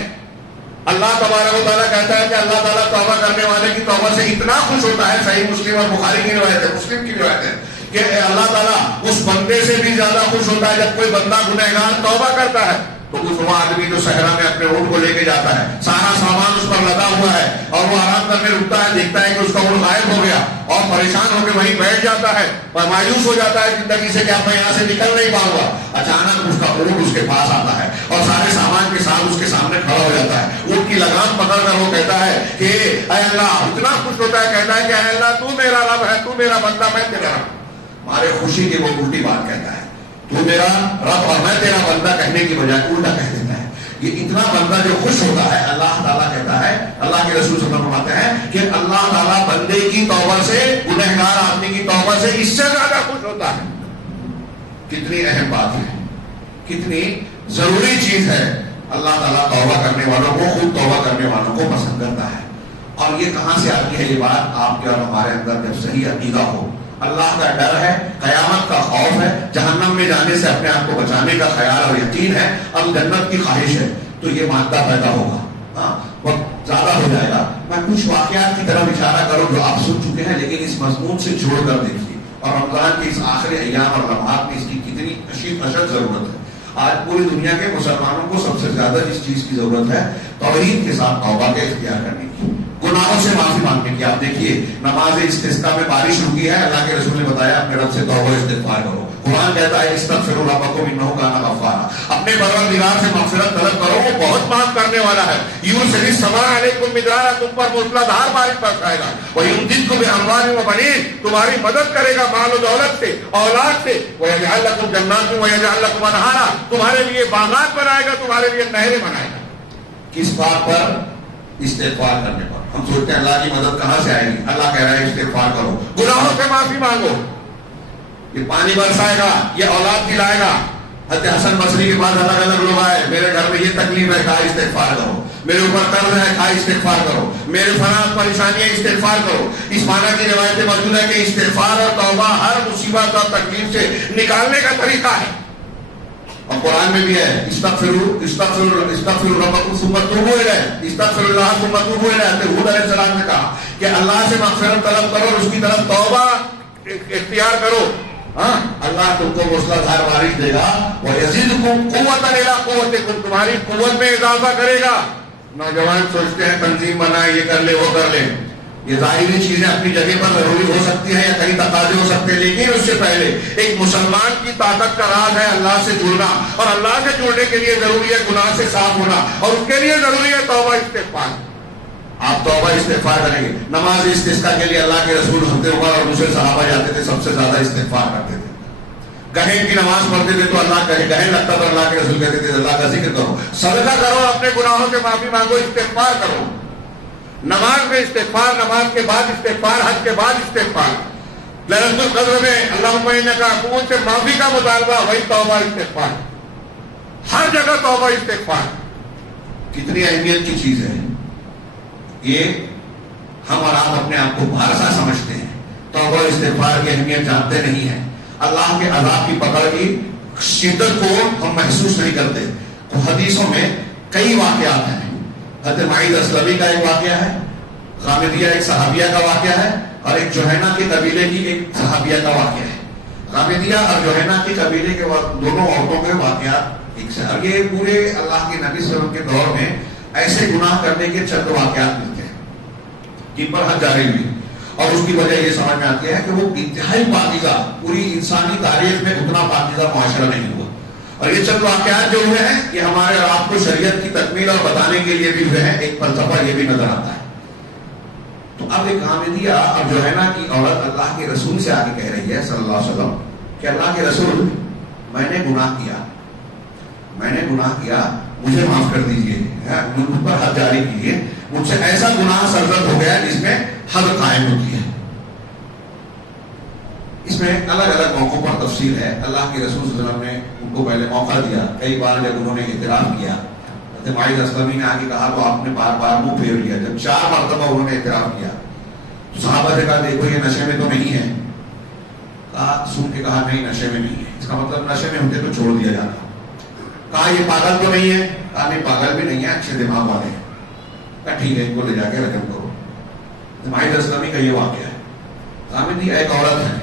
اللہ تبارک و تعالیٰ کہتا ہے کہ اللہ تعالیٰ توبہ کرنے والے کی توبہ سے اتنا خوش ہوتا ہے، صحیح مسلم اور بخاری کی روایت ہے، مسلم کی روایت ہے، کہ اللہ تعالیٰ اس بندے سے بھی زیادہ خوش ہوتا ہے جب کوئی بندہ گنہگار توبہ کرتا ہے۔ تو اس وہ آدمی جو صحرا میں اپنے اونٹ کو لے کے جاتا ہے، سارا سامان اس پر لدا ہوا ہے، اور وہ آرام کرنے رکتا ہے، دیکھتا ہے کہ اس کا اونٹ غائب ہو گیا، اور پریشان ہو کے وہیں بیٹھ جاتا ہے اور مایوس ہو جاتا ہے زندگی سے کہ اب میں یہاں سے نکل نہیں پاؤں گا۔ اچانک اس کا اونٹ اس کے پاس آتا ہے اور سارے سامان کے ساتھ اس کے سامنے کھڑا ہو جاتا ہے، اونٹ کی لگام پکڑ کر وہ کہتا ہے کہ اے اللہ، اتنا خوش ہوتا ہے، کہتا ہے کہ اے اللہ تو میرا رب ہے، تو میرا بندہ، میں تیرا رب۔ مارے خوشی کی وہ الٹی بات کہتا ہے، تو میرا رب اور میں تیرا بندہ کہنے کی بجائے الٹا کہہ دیتا ہے۔ یہ اتنا بندہ جو خوش ہوتا ہے، اللہ تعالیٰ کہتا ہے، اللہ کے رسول صلی اللہ علیہ وسلم فرماتے ہیں کہ اللہ تعالیٰ بندے کی توبہ سے، گنہگار آدمی کی توبہ سے اس سے زیادہ خوش ہوتا ہے۔ کتنی اہم بات ہے، کتنی ضروری چیز ہے۔ اللہ تعالیٰ توبہ کرنے والوں کو، خود توبہ کرنے والوں کو پسند کرتا ہے۔ اور یہ کہاں سے آتی ہے یہ بات؟ آپ کے اور ہمارے اندر جب صحیح عقیدہ ہو، اللہ کا ڈر ہے، قیامت کا خوف ہے، جہنم میں جانے سے اپنے آپ کو بچانے کا خیال اور یقین ہے، اب جنت کی خواہش ہے، تو یہ مادہ پیدا ہوگا۔ وقت زیادہ ہو جائے گا، میں کچھ واقعات کی طرف اشارہ کروں جو آپ سن چکے ہیں، لیکن اس مضمون سے جوڑ کر دیکھیے، اور رمضان کے اس آخری ایام اور لمحات میں اس کی کتنی اشد ضرورت ہے۔ آج پوری دنیا کے مسلمانوں کو سب سے زیادہ اس چیز کی ضرورت ہے، توحید کے ساتھ توبہ کا اختیار کرنے کی، گناہوں سے معافی مانگنے کی۔ آپ دیکھیے نماز استسقاء میں بارش رکی ہے، اللہ کے رسول نے بتایا اپنے رب سے توبہ استغفار کرو۔ قرآن کہتا ہے استغفروا ربکم انہ کان غفارا، اپنے پروردگار سے مغفرت طلب کرو، وہ بہت معاف کرنے والا ہے۔ یرسل السماء علیکم مدرارا، تم پر موسلادھار بارش برسائے گا، ویمددکم باموال وبنین، تمہاری مدد کرے گا مال و دولت سے، اولاد سے، ویجعل لکم جنات ویجعل لکم انہارا، تمہارے لیے باغات بنائے گا، تمہارے لیے نہریں بنائے گا۔ کس بات پر؟ استغفار کرنے پر۔ ہم سوچتے ہیں اللہ کی مدد کہاں سے آئے گی؟ اللہ کہہ رہا ہے استغفار کرو، گناہوں سے معافی مانگو، یہ پانی برسائے گا، یہ اولاد دلائے گا۔ حضرت حسن بصری کے پاس الگ الگ لوگ آئے، میرے گھر میں یہ تکلیف ہے، کہا استغفار کرو، میرے اوپر قرض ہے، کہا استغفار کرو، میرے فلاں پریشانیاں، استغفار کرو۔ اس معنی کی روایتیں موجود ہے کہ استغفار اور توبہ ہر مصیبت اور تکلیف سے نکالنے کا طریقہ ہے، اور قرآن میں بھی ہے استغفروا ربکم ثم توبوا الیہ، استغفر اللہ ثم توبوا الیہ۔ ہود علیہ السلام نے کہا کہ اللہ سے مغفرت طلب کرو اور اس کی طرف توبہ اختیار کرو، ہاں اللہ تم کو موسلادھار بارش دے گا، وَيَزِدْكُمْ قُوَّةً إِلَىٰ قُوَّتِكُمْ، تمہاری قوت میں اضافہ کرے گا۔ نوجوان سوچتے ہیں تنظیم بنائے، یہ کر لے وہ کر لے، یہ ظاہری چیزیں اپنی جگہ پر ضروری ہو سکتی ہیں یا کئی تقاضے ہو سکتے ہیں، لیکن اس سے پہلے ایک مسلمان کی طاقت کا راز ہے اللہ سے جڑنا، اور اللہ سے جڑنے کے لیے ضروری ہے گناہ سے صاف ہونا، اور اس کے لیے ضروری ہے توبہ استغفار۔ آپ توبہ استغفار کریں گے۔ نماز استسقاء کے لیے اللہ کے رسول حضرت عمر اور دوسرے صحابہ جاتے تھے، سب سے زیادہ استغفار کرتے تھے۔ گہن کی نماز پڑھتے تھے تو اللہ کا گہن لگتا تھا، اللہ کے رسول کہتے تھے اللہ کا ذکر کرو، صدقہ کرو، اپنے گناہوں سے معافی مانگو، استغفار کرو۔ نماز میں استغفار، نماز کے بعد استغفار، حج کے بعد استغفار، ليلۃ القدر میں اللہم انک عفو سے معافی کا مطالبہ، وہی توبہ استغفار، ہر جگہ توبہ استغفار۔ کتنی اہمیت کی چیز ہے یہ، ہم اور آپ اپنے آپ کو بھارسا سمجھتے ہیں، توبہ استغفار کی اہمیت جانتے نہیں ہیں۔ اللہ کے عذاب کی پکڑ کی شدت کو ہم محسوس نہیں کرتے۔ تو حدیثوں میں کئی واقعات ہیں، حضرت معید اسلمی کا ایک واقعہ ہے، غامدیہ ایک صحابیہ کا واقعہ ہے، اور ایک جوہینہ کے قبیلے کی ایک صحابیہ کا واقعہ ہے۔ غامدیہ اور جوہینہ کے قبیلے کے دونوں عورتوں کے واقعات ایک سے، اور یہ پورے اللہ کے نبی صلی اللہ علیہ وسلم کے دور میں ایسے گناہ کرنے کے چند واقعات ملتے ہیں جن پر حد جاری ہوئی، اور اس کی وجہ یہ سمجھ میں آتی ہے کہ وہ انتہائی پاکیزہ، پوری انسانی تاریخ میں اتنا پاکیزہ معاشرہ نہیں ہوا۔ اور یہ چند واقعات جو ہوئے ہیں یہ ہمارے اور آپ کو شریعت کی تکمیل اور بتانے کے لیے بھی ہوئے ہیں، ایک فلسفہ یہ بھی نظر آتا ہے۔ تو اب ایک غامدیہ اور جوہینہ کی عورت اللہ کے رسول سے آگے کہہ رہی ہے صلی اللہ علیہ وسلم کہ اللہ کے رسول، میں نے گناہ کیا، مجھے معاف کر دیجئے، مجھ پر حد جاری کیجیے، مجھ سے ایسا گناہ سرزد ہو گیا جس میں حد قائم ہوتی ہے۔ اس میں الگ الگ موقعوں پر تفصیل ہے۔ اللہ کے رسول صلی اللہ علیہ وسلم نے ان کو پہلے موقع دیا، کئی بار جب انہوں نے اعتراف کیا، حضرت معید اسلمی نے آگے کہا تو آپ نے بار بار منہ پھیر لیا۔ جب 4 مرتبہ انہوں نے اعتراف کیا تو صحابہ سے کہا دیکھو یہ نشے میں تو نہیں ہے، کہا سن کے کہا نہیں نشے میں نہیں ہے، اس کا مطلب نشے میں ہوتے تو چھوڑ دیا جاتا۔ کہا یہ پاگل تو نہیں ہے، کہا نہیں پاگل بھی نہیں ہے، اچھے دماغ والے ہیں۔ کہا ٹھیک ہے ان کو لے جا کے رجم کرو. ماہد اسلمی کا یہ واقعہ ہے. غامدیہ ایک عورت ہے.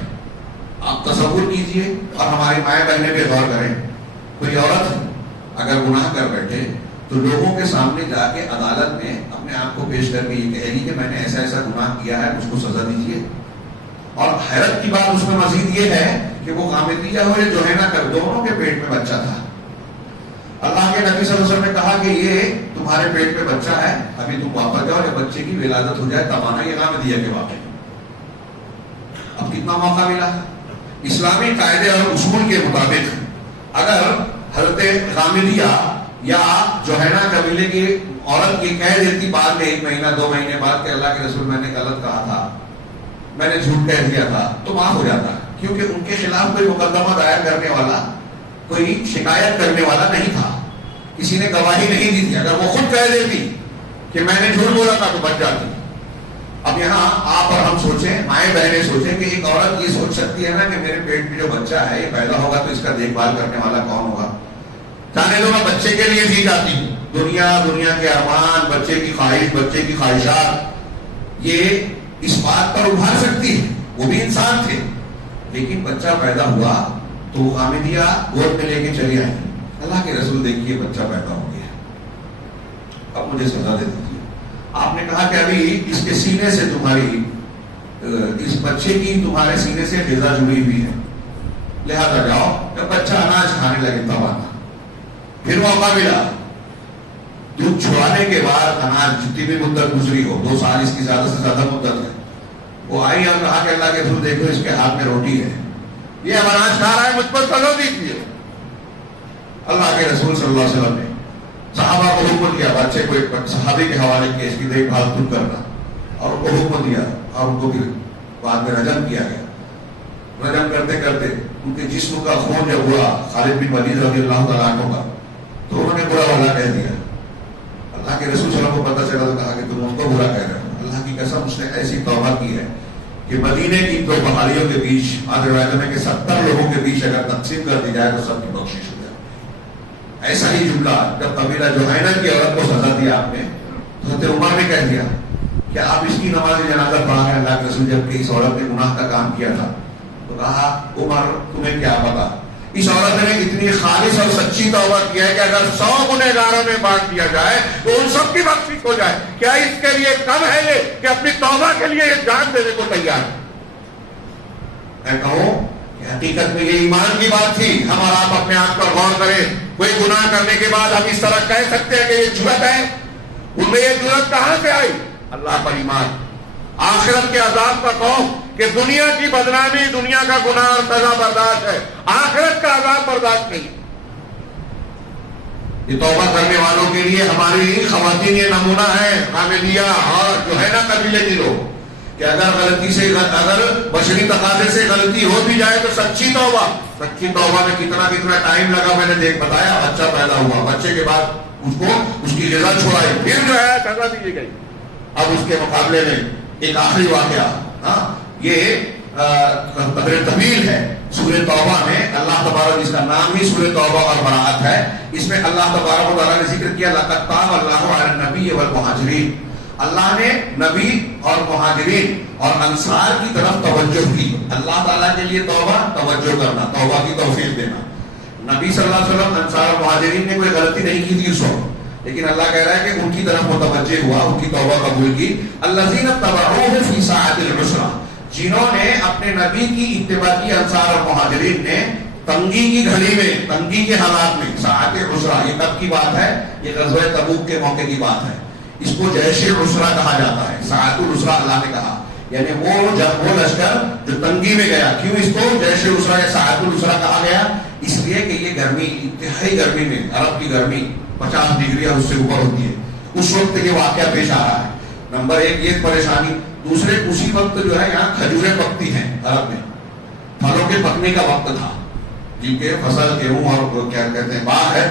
آپ تصور کیجئے اور ہماری مائیں بہنیں بھی غور کریں. کوئی عورت اگر گناہ کر بیٹھے تو لوگوں کے سامنے جا کے عدالت میں اپنے آپ کو پیش کر کے یہ کہے گی کہ میں نے ایسا ایسا گناہ کیا ہے, مجھ کو سزا دیجیے. اور حیرت کی بات اس میں مزید یہ ہے کہ وہ غامدیہ ہو یا جوہینہ کر, دونوں کے پیٹ میں بچہ تھا. اللہ کے نبی صلی اللہ علیہ وسلم نے کہا کہ یہ تمہارے پیٹ میں بچہ ہے, ابھی تم واپس جاؤ یا بچے کی ولادت ہو جائے تب آنا. یہ غامدیہ کے واقعے. اب کتنا موقع ملا. اسلامی قاعدے اور اصول کے مطابق اگر حضرت غامدیہ یا جوہینہ قبیلے کی عورت یہ کہہ دیتی بعد میں 1 مہینہ 2 مہینے بعد کہ اللہ کے رسول میں نے غلط کہا تھا, میں نے جھوٹ کہہ دیا تھا, تو معاف ہو جاتا, کیونکہ ان کے خلاف کوئی مقدمہ دائر کرنے والا, کوئی شکایت کرنے والا نہیں تھا, کسی نے گواہی نہیں دی تھی. اگر وہ خود کہہ دیتی کہ میں نے جھوٹ بولا تھا تو بچ جاتی. اب یہاں آپ اور ہم سوچیں, مائیں بہنیں سوچیں کہ ایک عورت یہ سوچ سکتی ہے نا کہ میرے پیٹ میں جو بچہ ہے یہ پیدا ہوگا تو اس کا دیکھ بھال کرنے والا کون ہوگا. جانے دو, میں بچے کے لیے جی جاتی ہوں. دنیا کے ارمان, بچے کی خواہش, بچے کی خواہشات یہ اس بات پر ابھار سکتی ہے. وہ بھی انسان تھے, لیکن بچہ پیدا ہوا تو غامدیہ گود میں لے کے چلی آئی. اللہ کے رسول دیکھیے بچہ پیدا ہو گیا, اب مجھے سزا دے دیجیے. آپ نے کہا کہ ابھی اس کے سینے سے تمہاری, اس بچے کی تمہارے سینے سے غذا جڑی ہوئی ہے, لہذا جاؤ. جب بچہ اناج کھانے لگے تب آنا. پھر موقع ملا, دودھ چھڑانے کے بعد اناج جتنی بھی مدت گزری ہو, 2 سال اس کی زیادہ سے زیادہ مدت ہے, وہ آئی اور کہا کہ اللہ کے رسول دیکھو اس کے ہاتھ میں روٹی ہے, یہ اب اناج کھا رہا ہے, مجھ پر سزا دیجیے. اللہ کے رسول صلی اللہ علیہ وسلم نے صحابہ کو حکم دیا, بچے کو ایک صحابی کے حوالے کیا, اس کی دیکھ بھال تم کرنا, اور ان کو حکم دیا اور ان کو پھر بعد میں رجم کیا گیا. رجم کرتے کرتے ان کے جسم کا خون جب ہوا خالد بن ولید رضی اللہ تعالیٰ عنہ کا, تو انہوں نے برا بھلا کہہ دیا. اللہ کے رسول صلی اللہ علیہ وسلم کو پتہ چلا تو کہا کہ تم ان کو برا کہہ رہے ہو. اللہ کی قسم اس نے ایسی توبہ کی ہے کہ مدینے کی 2 پہاڑیوں کے بیچ, آج روایت میں کہ 70 لوگوں کے بیچ اگر تقسیم کر دی جائے تو سب کی بخشش ہو جائے. ایسا ہی جملہ جب قبیلہ جوہینہ کی عورت کو سزا دیا آپ نے, تو حضرت عمر نے کہہ دیا کہ آپ اس کی نماز جنازہ پڑھا ہے اللہ کے رسول, جبکہ اس عورت نے گناہ کا کام کیا تھا. تو کہا عمر تمہیں کیا پتا, اس عورت نے اتنی خالص اور سچی توبہ کیا ہے کہ اگر 100 گنہگاروں میں بانٹ دیا جائے تو ان سب کی بخشش ہو جائے. کیا اس کے لیے کم ہے یہ کہ اپنی توبہ کے لیے یہ جان دینے کو تیار ہے؟ میں کہوں کہ حقیقت میں یہ ایمان کی بات تھی. ہم اور آپ اپنے آپ پر غور کریں. کوئی گناہ کرنے کے بعد ہم اس طرح کہہ سکتے ہیں کہ یہ جرأت ہے؟ ان میں یہ جرأت کہاں سے آئی؟ اللہ پر ایمان, آخرت کے عذاب کا خوف کہ دنیا کی بدنامی, دنیا کا گناہ اور سزا برداشت ہے, آخرت کا عذاب برداشت نہیں. یہ توبہ کرنے والوں کے لیے ہماری خواتین یہ نمونہ ہے, غامدیہ اور جوہینہ قبیلے کی لوگ, کہ اگر غلطی سے, اگر بشری تقاضے سے غلطی ہو بھی جائے تو سچی توبہ میں کتنا ٹائم لگا میں نے بتایا. بچہ پیدا ہوا, بچے کے بعد اس کو اس کی غذا چھوڑائی, پھر جو ہے سزا دی گئی. اب اس کے مقابلے میں ایک آخری واقعہ, یہ قدر طویل ہے. سورہ توبہ میں اللہ تبارک, جس کا نام ہی سورہ توبہ اور براءت ہے, اس میں اللہ تبارک و تعالیٰ نے ذکر کیا لقد تاب اللہ علی النبی والمہاجرین. اللہ نے نبی اور مہاجرین اور انصار کی طرف توجہ کی. اللہ تعالیٰ کے لیے توجہ کرنا, توبہ کی توفیق دینا. نبی صلی اللہ علیہ وسلم, انصار اور مہاجرین نے کوئی غلطی نہیں کی تھی اس وقت, لیکن اللہ کہہ رہا ہے کہ ان کی طرف متوجہ ہوا, ان کی توبہ قبول کی. الذین اتبعوہ فی ساعۃ العسرہ, جنہوں نے اپنے نبی کی اتباع کی. انصار اور مہاجرین نے تنگی کی گھڑی میں, تنگی کے حالات میں. ساعۃ العسرہ یہ کب کی بات ہے؟ یہ غزوہ تبوک کے موقع کی بات ہے. اس کو جیش العسرہ کہا جاتا ہے. ساعۃ العسرہ اللہ نے کہا, یعنی وہ لشکر جو تنگی میں گیا. کیوں اس کو جیش العسرہ یا ساعۃ العسرہ کہا گیا؟ اس لیے کہ یہ گرمی, انتہائی گرمی میں, عرب کی گرمی 50 ڈگری اس سے اوپر ہوتی ہے, اس وقت یہ واقعہ پیش آ رہا ہے. نمبر 1 یہ پریشانی. دوسرے اسی وقت جو ہے یہاں کھجوریں پکتی ہیں عرب میں, پھلوں کے پکنے کا وقت تھا. جن کے فصل گیہوں اور کیا کہتے ہیں باغ ہے,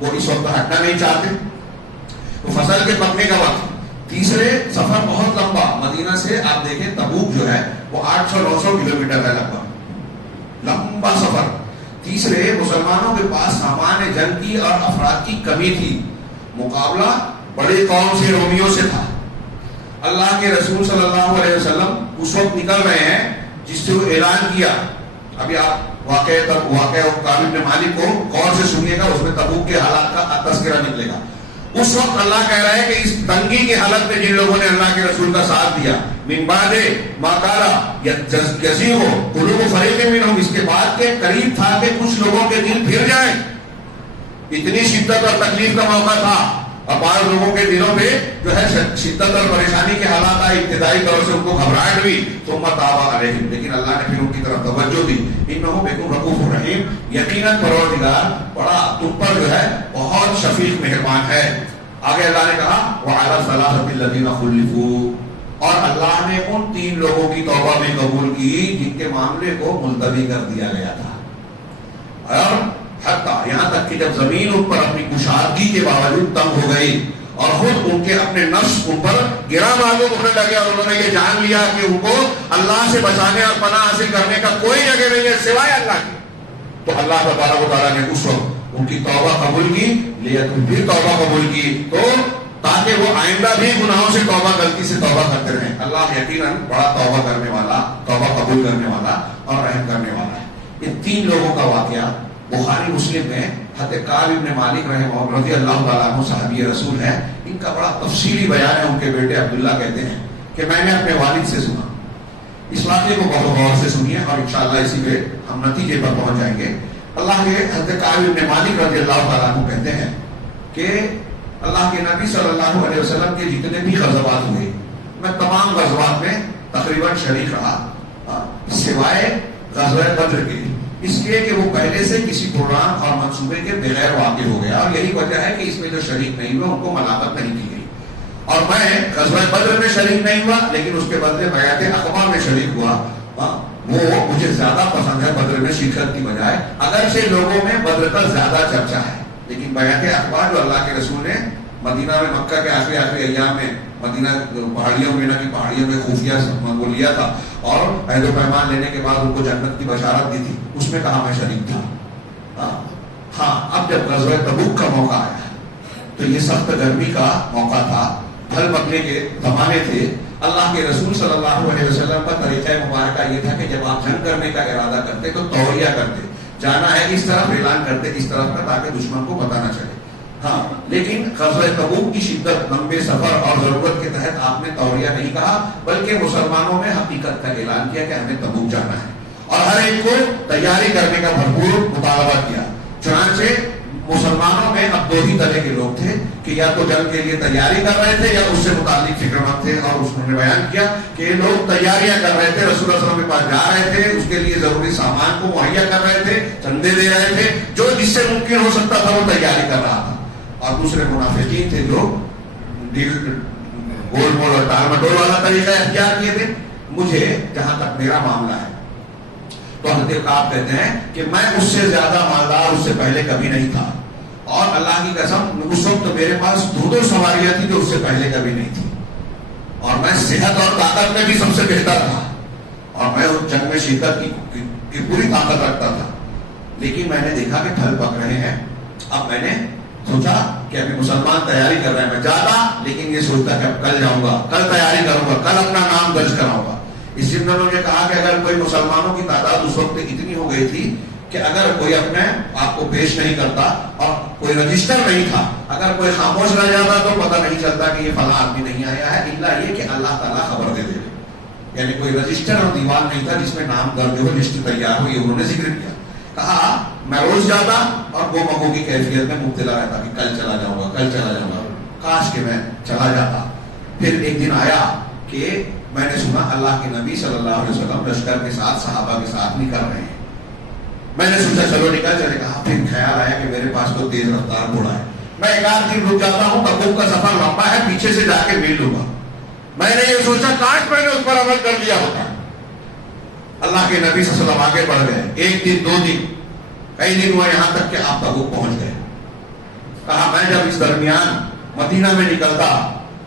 وہ اس وقت ہٹنا نہیں چاہتے, تو فصل کے پکنے کا وقت. تیسرے سفر بہت لمبا, مدینہ سے آپ دیکھیں تبوک جو ہے وہ 800-900 کلومیٹر ہے لگ بھگ, لمبا سفر. تیسرے مسلمانوں کے پاس سامان جنگ کی اور افراد کی کمی تھی. مقابلہ بڑی قوم سے رومیوں سے تھا. اللہ کے رسول صلی اللہ علیہ وسلم اس وقت نکل رہے ہیں جس سے وہ اعلان کیا. ابھی آپ واقعہ کعب بن مالک کو غور سے سنیے گا, اس میں تبوک کے حالات کا تذکرہ نکلے گا. اس وقت اللہ کہہ رہا ہے کہ اس تنگی کی حالت میں جن لوگوں نے اللہ کے رسول کا ساتھ دیا, من بعد ما کان یزیغ قلوب فریق منہم, اس کے بعد کے قریب تھا کہ کچھ لوگوں کے دل پھر جائیں. اتنی شدت اور تکلیف کا موقع تھا اور بعض لوگوں کے دلوں میں جو ہے شدت اور پریشانی کے حالات آئے, ابتدائی طور سے ان کو گھبراہٹ ہوئی. ثم تاب علیہم, لیکن اللہ نے پھر ان کی طرف توجہ دی. انہ بکم رؤوف رحیم, یقیناً پروردگار بڑا تم پر جو ہے بہت شفیق مہربان ہے. آگے اللہ نے کہا وعلی الثلاثة الذین خلفوا, اور اللہ نے ان 3 لوگوں کی توبہ بھی قبول کی جن کے معاملے کو ملتوی کر دیا گیا تھا. اور حتیٰ یہاں تک کہ جب زمین ان پر اپنی کشادگی کے باوجود تنگ ہو گئی اور خود ان کے اپنے نفس ان پر گرا معلوم ہونے لگے اور انہوں نے یہ جان لیا کہ ان کو اللہ سے بچانے اور پناہ حاصل کرنے کا کوئی جگہ نہیں ہے سوائے اللہ کی, تو اللہ تبارک و تعالیٰ نے اس وقت ان کی توبہ قبول کی. لیکن بھی توبہ قبول کی تو تاکہ وہ آئندہ بھی گناہوں سے توبہ, غلطی سے توبہ کرتے رہیں. اللہ یقیناً بڑا توبہ کرنے والا, توبہ قبول کرنے والا اور رحم کرنے والا ہے. یہ 3 لوگوں کا واقعہ بخاری مسلم میں حضرت کعب بن مالک رضی اللہ تعالیٰ عنہ صحابی رسول ہے, ان کا بڑا تفصیلی بیان ہے. ان کے بیٹے عبداللہ کہتے ہیں کہ میں نے اپنے والد سے سنا. اس واقعے کو بہت غور سے سنیے اور انشاءاللہ اسی پہ ہم نتیجے پر پہنچ جائیں گے. اللہ کے حضرت کعب بن مالک رضی اللہ تعالیٰ عنہ کہتے ہیں کہ اللہ کے نبی صلی اللہ علیہ وسلم کے جتنے بھی غزوات ہوئے, میں تمام غزوات میں تقریباً شریک رہا سوائے غزوہ بدر کے, اس لیے کہ وہ پہلے سے کسی پروگرام اور منصوبے کے بغیر واقع ہو گیا, اور یہی وجہ ہے کہ اس میں جو شریک نہیں ہوئے ان کو ملامت نہیں کی گئی. اور میں غزوہ بدر میں شریک نہیں ہوا, لیکن اس کے بدلے بیعت عقبہ میں شریک ہوا. وہ مجھے زیادہ پسند ہے بدر میں شرکت کی بجائے, اگرچہ لوگوں میں بدر کا زیادہ چرچا ہے, لیکن بیعت عقبہ جو اللہ کے رسول نے مدینہ میں مکہ کے آخری ایام میں مدینہ پہاڑیوں میں میں خفیہ وہ لیا تھا اور عہد و پیمان لینے کے بعد ان کو جنت کی بشارت دی تھی, اس میں کہا میں شریک تھا. ہاں اب جب غزوہ تبوک کا موقع آیا تو یہ سخت گرمی کا موقع تھا, پھل پکنے کے زمانے تھے. اللہ کے رسول صلی اللہ علیہ وسلم کا طریقہ مبارکہ یہ تھا کہ جب آپ جنگ کرنے کا ارادہ کرتے تو توریہ کرتے, جانا ہے اس طرف, اعلان کرتے اس طرف کا, تاکہ دشمن کو پتہ نہ چلے. ہاں لیکن غزوہ تبوک کی شدت, لمبے سفر اور ضرورت کے تحت آپ نے توریہ نہیں کہا, بلکہ مسلمانوں میں حقیقت کا اعلان کیا کہ ہمیں تبوک جانا ہے, اور ہر ایک کو تیاری کرنے کا بھرپور مطالبہ کیا. چنانچہ مسلمانوں میں اب 2 ہی طرح کے لوگ تھے کہ یا تو جنگ کے لیے تیاری کر رہے تھے یا اس سے متعلق فکر مند تھے, اور اس نے بیان کیا کہ یہ لوگ تیاریاں کر رہے تھے, رسول اللہ صلی اللہ علیہ وسلم کے پاس جا رہے تھے, اس کے لیے ضروری سامان کو مہیا کر رہے تھے, چندے دے رہے تھے, جو جس سے ممکن ہو سکتا تھا وہ تیاری کر رہا تھا. اور دوسرے منافقین تھے جو گول مول اور ٹال مٹول والا طریقہ اختیار کیے تھے. مجھے جہاں تک میرا معاملہ ہے تو حضرت کعب کہتے ہیں کہ میں اس سے زیادہ مالدار اس سے پہلے کبھی نہیں تھا, اور اللہ کی قسم اس وقت میرے پاس 2 سواریاں تھیں جو اس سے پہلے کبھی نہیں تھی, اور میں صحت اور طاقت میں بھی سب سے بہتر تھا, اور میں اس جنگ میں شرکت کی پوری طاقت رکھتا تھا. لیکن میں نے دیکھا کہ پھل پک رہے ہیں. اب میں نے سوچا کہ ابھی مسلمان تیاری کر رہے ہیں, میں جاتا لیکن یہ سوچتا کہ اب کل جاؤں گا, کل تیاری کروں گا, کل اپنا نام درج کراؤں گا. اس لیے انہوں نے کہا کہ اگر کوئی مسلمانوں کی تعداد اس وقت اتنی ہو گئی تھی کہ اگر کوئی اپنے آپ کو پیش نہیں کرتا اور کوئی رجسٹر نہیں تھا, اگر کوئی خاموش رہ جاتا تو پتہ نہیں چلتا کہ یہ فلاں آدمی نہیں آیا ہے, الا یہ کہ اللہ تعالیٰ خبر دے دے. یعنی کوئی رجسٹر اور دیوار نہیں تھا جس میں نام درج ہو, لسٹ تیار ہو, یہ انہوں نے ذکر کیا. کہا میں روز جاتا اور گو مگو کی کیفیت میں مبتلا رہتا کہ کل چلا جاؤں گا, کل چلا جاؤں گا, کاش کہ میں چلا جاتا. پھر ایک دن آیا کہ میں نے سنا اللہ کے نبی صلی اللہ علیہ وسلم لشکر کے ساتھ صحابہ کے ساتھ نکل رہے ہیں. میں نے سوچا چلو نکل چلے. کہا پھر خیال آیا کہ میرے پاس تو تیز رفتار گھوڑا ہے, میں 1 آدھ دن رک جاتا ہوں, تبوک کا سفر لمبا ہے, پیچھے سے جا کے مل لوں گا. میں نے یہ سوچا کاش میں نے اس پر عمل کر لیا ہوتا. اللہ کے نبی صلی اللہ علیہ وسلم آگے بڑھ گئے. 1 دن 2 دن کئی دن ہوا, یہاں تک کہ آپ تبوک پہنچ گئے. کہا میں جب اس درمیان مدینہ میں نکلتا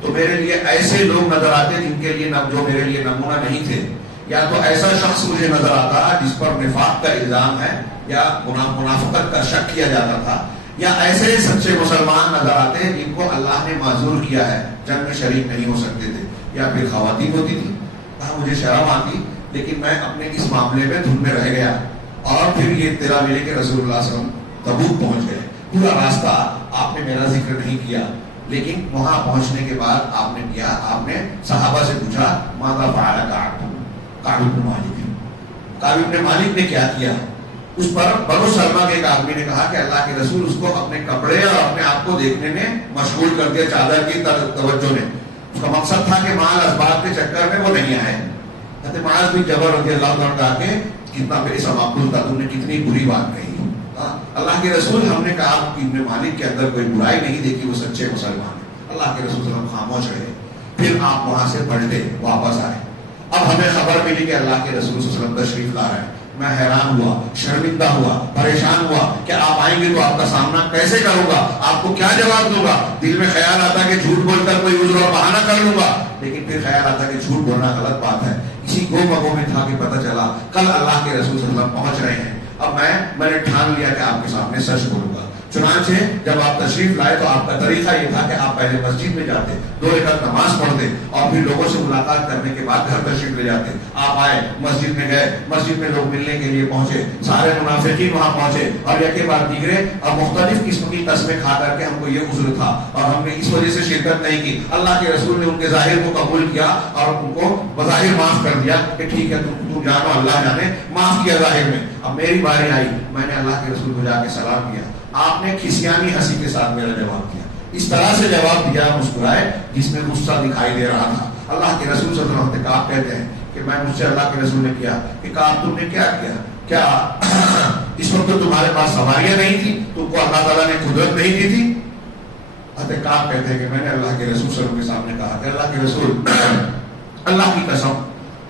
تو میرے لیے ایسے لوگ نظر آتے جن کے لیے جو میرے لیے نمونہ نہیں تھے, یا تو ایسا شخص مجھے نظر آتا جس پر نفاق کا الزام ہے یا منافقت کا شک کیا جاتا تھا, یا ایسے سچے مسلمان نظر آتے ہیں جن کو اللہ نے معذور کیا ہے، جنگ میں شریک نہیں ہو سکتے تھے، یا پھر خواتین ہوتی تھی، کہا مجھے شرم آتی لیکن میں اپنے اس معاملے میں دھن میں رہ گیا، اور پھر یہ اطلاع ملی کہ رسول اللہ صلی اللہ علیہ وسلم تبوک پہنچ گئے، پورا راستہ آپ نے میرا ذکر نہیں کیا، لیکن وہاں پہنچنے کے بعد آپ نے کیا، آپ نے صحابہ سے پوچھا ماذا فعل کعب بن مالک، کعب بن مالک نے کیا کیا؟ اس پر بنو سلمہ کے ایک آدمی نے کہا کہ اللہ کے رسول اس کو اپنے کپڑے اور اپنے آپ کو دیکھنے میں مشغول کر دیا، چادر کی توجہ نے، اس کا مقصد تھا کہ مال اسباب کے چکر میں وہ نہیں آئے۔ حضرت معاذ بن جبل رضی اللہ عنہ کہا کہ کتنا میرے سماقل تھا، تم نے کتنی بری بات کہی۔ اللہ کے رسول، ہم نے کہا ابن مالک کے اندر کوئی برائی نہیں دیکھی، وہ سچے مسلمان ہیں۔ اللہ کے رسول صلی اللہ علیہ وسلم خاموش رہے، پھر آپ وہاں سے پلٹے واپس آئے۔ اب ہمیں خبر ملی کہ اللہ کے رسول صلی اللہ علیہ وسلم تشریف لا رہے ہیں۔ میں حیران ہوا، شرمندہ ہوا، پریشان ہوا کہ آپ آئیں گے تو آپ کا سامنا کیسے کروں گا، آپ کو کیا جواب دوں گا۔ دل میں خیال آتا کہ جھوٹ بول کر کوئی عذر اور بہانہ کر لوں گا، لیکن پھر خیال آتا کہ جھوٹ بولنا غلط بات ہے۔ اسی گو مگو میں تھا کہ پتہ چلا کل اللہ کے رسول صلی اللہ علیہ وسلم پہنچ رہے ہیں۔ اب میں نے ٹھان لیا کہ آپ کے سامنے سچ بولوں گا۔ چنانچہ جب آپ تشریف لائے تو آپ کا طریقہ یہ تھا کہ آپ پہلے مسجد میں جاتے، 2 رکعت نماز پڑھتے، اور پھر لوگوں سے ملاقات کرنے کے بعد گھر تشریف لے جاتے۔ آپ آئے، مسجد میں گئے، مسجد میں لوگ ملنے کے لیے پہنچے، سارے منافقین وہاں پہنچے، اور یکے بعد دیگرے اور مختلف قسم کی قسمیں کھا کر کے ہم کو یہ عذر تھا اور ہم نے اس وجہ سے شرکت نہیں کی۔ اللہ کے رسول نے ان کے ظاہر کو قبول کیا اور ان کو بظاہر معاف کر دیا کہ ٹھیک ہے تم جانو، اللہ جانے، معاف کیا ظاہر میں۔ اب میری باری آئی، میں نے اللہ کے رسول کو جا کے سلام کیا، آپ نے کھسیانی ہنسی کے ساتھ میرا جواب دیا، اس طرح سے جواب دیا مسکرائے جس میں غصہ دکھائی دے رہا تھا۔ اللہ کے رسول صلی اللہ علیہ وسلم کعب کہتے ہیں کہ میں مجھ سے اللہ کے رسول نے کیا کہ کعب تم نے کیا کیا؟ کیا اس وقت تمہارے پاس سواریاں نہیں تھی؟ تم کو اللہ تعالیٰ نے قدرت نہیں دی تھی؟ حضرت کعب کہتے ہیں کہ میں نے اللہ کے رسول صلی اللہ علیہ وسلم کے سامنے کہا کہ اللہ کے رسول، اللہ کی قسم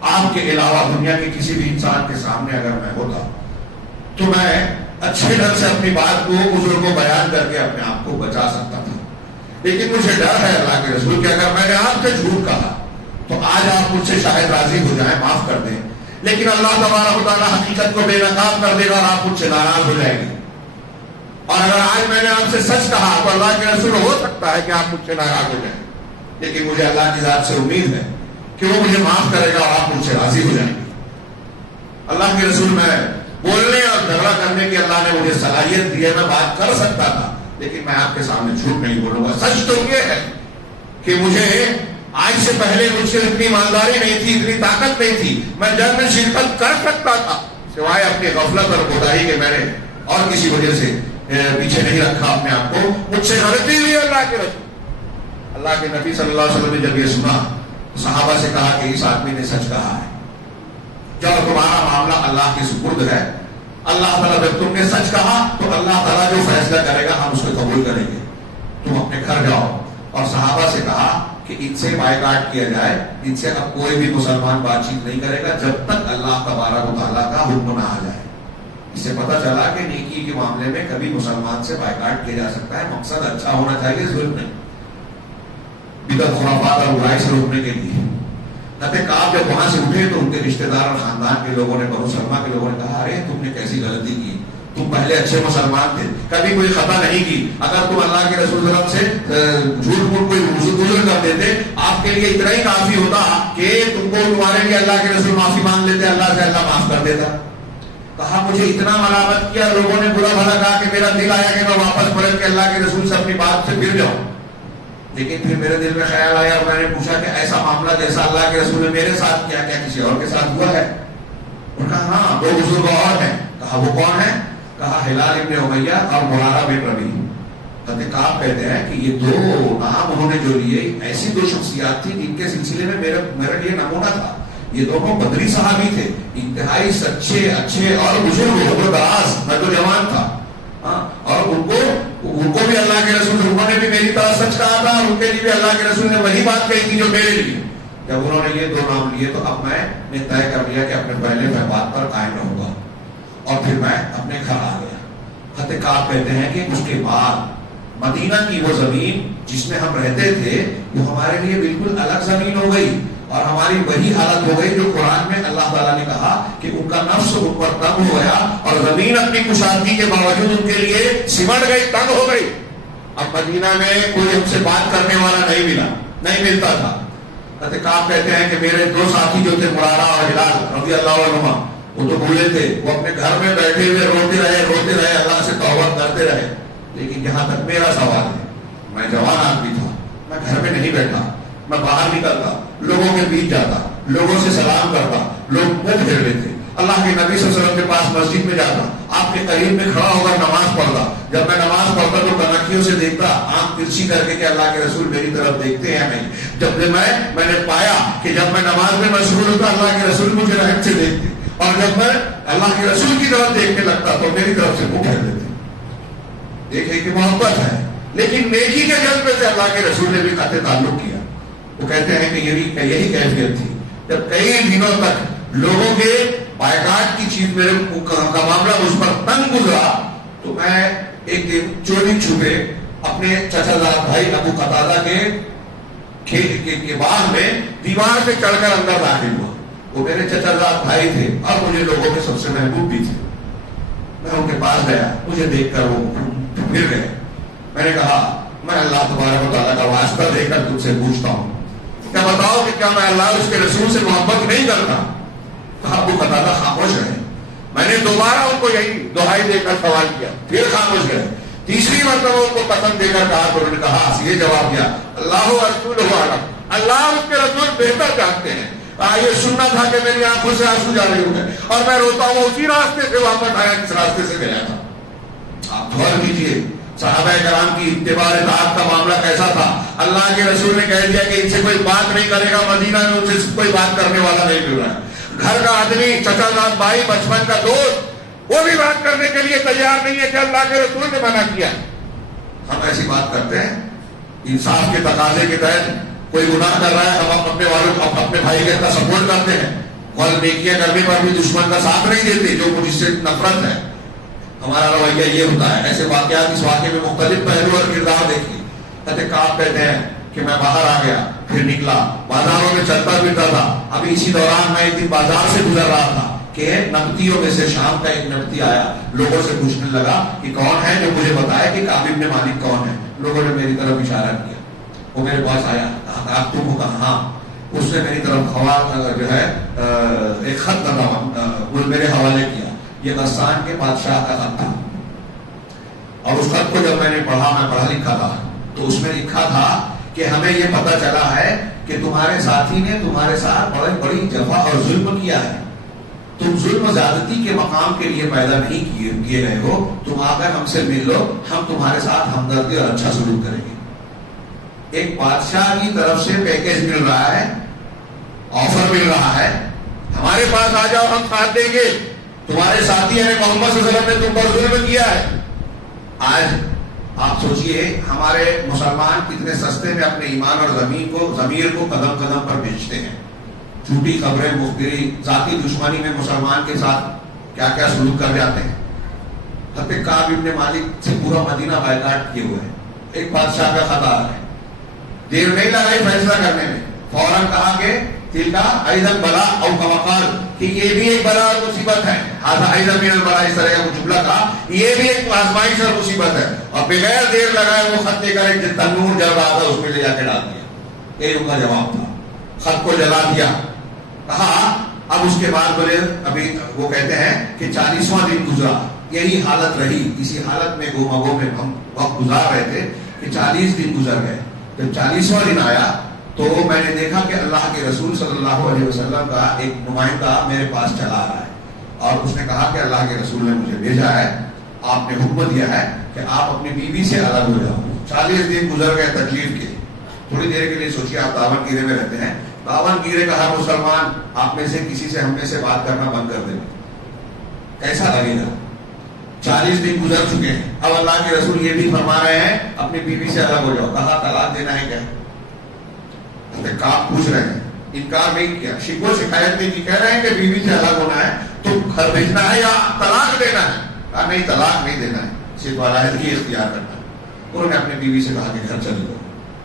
آپ کے علاوہ دنیا کے کسی بھی انسان کے سامنے اگر میں ہوتا تو میں اچھے ڈھنگ سے اپنی بات کو، عذر کو بیان کر کے اپنے آپ کو بچا سکتا تھا، لیکن مجھے ڈر ہے اللہ کے رسول کہ اگر میں نے آپ سے جھوٹ کہا تو آج آپ مجھ سے شاید راضی ہو جائیں، معاف کر دیں، لیکن اللہ تبارک و تعالیٰ حقیقت کو بے نقاب کر دے گا اور آپ مجھ سے ناراض ہو جائیں گے۔ اور اگر آج میں نے آپ سے سچ کہا تو اللہ کے رسول ہو سکتا ہے کہ آپ مجھ سے ناراض ہو جائیں، لیکن مجھے اللہ کی ذات سے امید ہے کہ وہ مجھے معاف کرے گا اور آپ مجھ سے راضی ہو جائیں گے۔ اللہ کے رسول، میں بولنے اور جھگڑا کرنے کی اللہ نے مجھے صلاحیت دی ہے، میں بات کر سکتا تھا، لیکن میں آپ کے سامنے جھوٹ نہیں بولوں گا۔ سچ تو یہ ہے کہ مجھے آج سے پہلے مجھ سے اتنی مالداری نہیں تھی، اتنی طاقت نہیں تھی، میں جنگ میں شرکت کر سکتا تھا، سوائے اپنی غفلت اور کوتاہی کے میں نے اور کسی وجہ سے پیچھے نہیں رکھا اپنے آپ کو، مجھ سے غلطی ہوئی اللہ کے رسول۔ اللہ کے نبی صلی اللہ علیہ وسلم نے جب یہ سنا، صحابہ سے کہا کہ اس آدمی نے سچ کہا ہے، جب تمہارا معاملہ اللہ کے سپرد ہے، اللہ تعالیٰ جب تم نے سچ کہا تو اللہ تعالیٰ جو فیصلہ کرے گا ہم اس کو قبول کریں گے، تم اپنے گھر جاؤ۔ اور صحابہ سے کہا کہ ان سے بائیکاٹ کیا جائے، ان سے اب کوئی بھی مسلمان بات چیت نہیں کرے گا جب تک اللہ تبارک و تعالیٰ کا حکم نہ آ جائے۔ اس سے پتہ چلا کہ نیکی کے معاملے میں کبھی مسلمان سے بائیکاٹ کیا جا سکتا ہے، مقصد اچھا ہونا چاہیے، ظلم نہیں، بدعت خرافات اور برائی سے روکنے کے لیے۔ حضرت کعب جب وہاں سے اٹھے تو ان کے رشتہ دار اور خاندان کے لوگوں نے، بنو سلمہ کے لوگوں نے کہا ارے تم نے کیسی غلطی کی، تم پہلے اچھے مسلمان تھے، کبھی کوئی خطا نہیں کی، اگر تم اللہ کے رسول صلی اللہ علیہ وسلم سے جھوٹ موٹ کوئی گزر کر دیتے آپ کے لیے اتنا ہی کافی ہوتا کہ تم کو تمہارے لیے اللہ کے رسول معافی مانگ لیتے، اللہ سے اللہ معاف کر دیتا۔ کہا مجھے اتنا ملامت کیا، لوگوں نے برا بھلا کہا کہ میرا دل آیا کہ میں واپس پلٹ کے اللہ کے رسول سے اپنی بات سے پھر جاؤں، لیکن پھر میرے دل میں خیال آیا اور میں نے پوچھا کہ ایسا معاملہ جیسا اللہ کے رسول نے میرے ساتھ کیا، کیا کسی اور کے ساتھ ہوا ہے؟ انہوں نے کہا ہاں 2 بزرگ اور ہیں۔ کہا وہ کون ہے؟ کہا ہلال ابن امیہ اور مرارہ بن ربیع۔ حضرت کعب کہتے ہیں کہ یہ 2 نام انہوں نے جو لیے ایسی 2 شخصیات تھی جن کے سلسلے میں میرے لیے نمونہ تھا۔ یہ دونوں بدری صحابی تھے، انتہائی سچے، اچھے اور بزرگ، زبردست، میں تو جوان تھا، اور ان کو بھی اللہ کے رسول، انہوں نے بھی میری طرح سچ کہا تھا اور ان کے لیے بھی اللہ کے رسول نے وہی بات کہی تھی جو میرے لیے۔ جب انہوں نے یہ 2 نام لیے تو اب میں نے طے کر لیا کہ اپنے پہلے میں بات پر قائم رہوں گا، اور پھر میں اپنے گھر آ گیا۔ حضرت کعب کہتے ہیں کہ اس کے بعد مدینہ کی وہ زمین جس میں ہم رہتے تھے وہ ہمارے لیے بالکل الگ زمین ہو گئی، اور ہماری وہی حالت ہو گئی جو قرآن میں اللہ تعالیٰ نے کہا کہ ان کا نفس ان پر تنگ ہو گیا اور زمین اپنی کشادگی کے باوجود ان کے لیے سمٹ گئی، تنگ ہو گئی. اب مدینہ میں کوئی ہم سے بات کرنے والا نہیں ملتا تھا. کعب کہتے ہیں کہ میرے دو ساتھی جو تھے مرارہ اور ہلال رضی اللہ عنہما، وہ تو بھولے تھے، وہ اپنے گھر میں بیٹھے ہوئے روتے رہے اللہ سے توبہ کرتے رہے. لیکن جہاں تک میرا سوال ہے، میں جوان آدمی تھا، میں گھر میں نہیں بیٹھا، میں باہر نکلتا، لوگوں کے بیچ جاتا، لوگوں سے سلام کرتا، لوگ منہ پھیر لیتے، اللہ کے نبی صلی اللہ علیہ وسلم کے پاس مسجد میں جاتا، آپ کے قریب میں کھڑا ہو کر نماز پڑھتا. جب میں نماز پڑھتا تو کنکھیوں سے دیکھتا، آنکھ ترچھی کر کے کہ اللہ کے رسول میری طرف دیکھتے ہیں نہیں. جب میں نے پایا کہ جب میں نماز میں مشغول ہوتا اللہ کے رسول مجھے رحم سے دیکھتے، اور جب میں اللہ کے رسول کی طرف دیکھنے لگتا تو میری طرف سے منہ پھیر دیتے. دیکھیں کہ محبت ہے، لیکن نیکی کے جذبے سے اللہ کے رسول نے بھی قطع تعلق کیا. وہ کہتے ہیں کہ یہی کیفیت تھی جب کئی دنوں تک لوگوں کے بائیکاٹ کی چیز میرے کا معاملہ مجھ پر تنگ گزرا، تو میں ایک دن چوری چھپے اپنے چچا زاد بھائی ابو قتادہ کے باغ میں دیوار سے چڑھ کر اندر داخل ہوا. وہ میرے چچا زاد بھائی تھے اور مجھے لوگوں کے سب سے محبوب بھی تھے. میں ان کے پاس گیا، مجھے دیکھ کر وہ پھر گئے. میں نے کہا میں اللہ تبارک و تعالیٰ کا واسطہ دے کر تم سے پوچھتا ہوں، کیا بتاؤ کہ کیا میں اللہ اس کے رسول سے محبت نہیں کرتا؟ ابو قتادہ خاموش رہے. میں نے دوبارہ ان کو یہی دہائی دے کر سوال کیا، پھر خاموش گئے. تیسری مرتبہ ان کو قسم دے کر کہا تو انہوں نے کہا یہ جواب دیا، اللہ و رسول عالم، اللہ اس کے رسول بہتر جانتے ہیں. یہ سننا تھا کہ میری آنکھوں سے آنسو جا رہے ہوئے اور میں روتا ہوں اسی راستے سے واپس آیا جس راستے سے گیا تھا. آپ غور کیجیے صحابہ کرام کی اتباع اطاعت کا معاملہ کیسا تھا. اللہ کے رسول نے کہہ دیا کہ ان سے کوئی بات نہیں کرے گا، مدینہ میں ان سے کوئی بات کرنے والا نہیں مل رہا ہے. گھر کا آدمی، چچا زاد بھائی، بچپن کا دوست، وہ بھی بات کرنے کے لیے تیار نہیں ہے کہ اللہ کے رسول نے منع کیا. ہم ایسی بات کرتے ہیں انصاف کے تقاضے کے تحت. کوئی گناہ کر رہا ہے، ہم اپنے والوں کو اپنے بھائی کے ساتھ سپورٹ کرتے ہیں، اور نیکیاں کرنے پر بھی دشمن کا ساتھ نہیں دیتے جو مجھ سے نفرت ہے. ہمارا رویہ یہ ہوتا ہے. ایسے واقعات اس واقعے میں مختلف پہلو اور کردار دیکھیے. کعب کہتے ہیں کہ میں باہر آ گیا، پھر نکلا، بازاروں میں چلتا پھرتا تھا. ابھی اسی دوران میں ایک دن بازار سے گزر رہا تھا کہ نبتیوں میں سے شام کا ایک نبتی آیا، لوگوں سے پوچھنے لگا کہ کون ہے جو مجھے بتایا کہ کعب بن مالک کون ہے. لوگوں نے میری طرف اشارہ کیا. وہ میرے پاس آیا، کہا آپ تم ہو؟ کہا ہاں. اس نے میری طرف جو ہے ایک خط وہ میرے حوالے کیا. یہ غسان کے بادشاہ کا خط تھا، اور اس خط کو جب میں نے پڑھا، میں پڑھا لکھا تھا، تو اس میں لکھا تھا کہ ہمیں یہ پتہ چلا ہے کہ تمہارے ساتھی نے تمہارے ساتھ بڑی جفا اور ظلم کیا ہے. تم ظلم زیادتی کے مقام کے لیے پیدا نہیں کیے گئے ہو. تم آ کر ہم سے مل لو، ہم تمہارے ساتھ ہمدردی اور اچھا سلوک کریں گے. ایک بادشاہ کی طرف سے پیکیج مل رہا ہے، آفر مل رہا ہے، ہمارے پاس آ جاؤ، ہم ساتھ دیں گے. تمہارے ساتھی یعنی محمد صلی اللہ علیہ وسلم نے تم پر ظلم کیا ہے. آج آپ سوچئے ہمارے مسلمان کتنے سستے میں اپنے ایمان اور ضمیر کو قدم قدم پر بیچتے ہیں. جھوٹی خبریں، مخبری، ذاتی دشمنی میں مسلمان کے ساتھ کیا کیا سلوک کر جاتے ہیں. حضرت کعب بن مالک سے پورا مدینہ بائیکاٹ کیے ہوئے ہیں. ایک بادشاہ کا خط آ رہا ہے، دیر نہیں لگائی فیصلہ کرنے میں، فوراً کہا کہ تلکا ایضا بلا او کما قال، کہ یہ بھی ایک بلا اور مصیبت ہے. ہذا ایضا من البلاء، اس طرح کا جملہ کہا، یہ بھی ایک آزمائش اور مصیبت ہے. اور بغیر دیر لگائے وہ خط لے کر ایک تنور جل رہا تھا اس میں لے جا کے ڈال دیا. یہ ان کا جواب تھا. خط کو جلا دیا. کہا اب اس کے بعد بولے، ابھی وہ کہتے ہیں کہ 40واں دن گزرا، یہی حالت رہی. اسی حالت میں گو میں ہم وقت گزار رہے تھے کہ 40 دن گزر گئے. جب 40واں دن آیا تو میں نے دیکھا کہ اللہ کے رسول صلی اللہ علیہ وسلم کا ایک نمائندہ میرے پاس چلا آ رہا ہے، اور اس نے کہا کہ اللہ کے رسول نے مجھے بھیجا ہے، آپ نے حکم دیا ہے کہ آپ اپنی بیوی سے الگ ہو جاؤ. 40 دن گزر گئے تکلیف کے. تھوڑی دیر کے لیے سوچیے، آپ داون گیرے میں رہتے ہیں، داون گیرے کا ہر مسلمان آپ میں سے کسی سے ہم میں سے بات کرنا بند کر دے، کیسا لگے گا؟ 40 دن گزر چکے ہیں. اب اللہ کے رسول یہ بھی فرما رہے ہیں اپنی بیوی سے الگ ہو جاؤ. کہا طلاق دینا ہے کیا؟ کعب پوچھ رہے ہیں، انکار نہیں کیا، شکوہ شکایت نہیں کی. کہہ رہے ہیں کہ بیوی سے الگ ہونا ہے تو گھر بھیجنا ہے یا طلاق دینا ہے؟ کہا نہیں، طلاق نہیں دینا ہے، صرف علیحدگی اختیار کرنا ہے. انہوں نے اپنی بیوی سے کہا کہ گھر چلے جاؤ.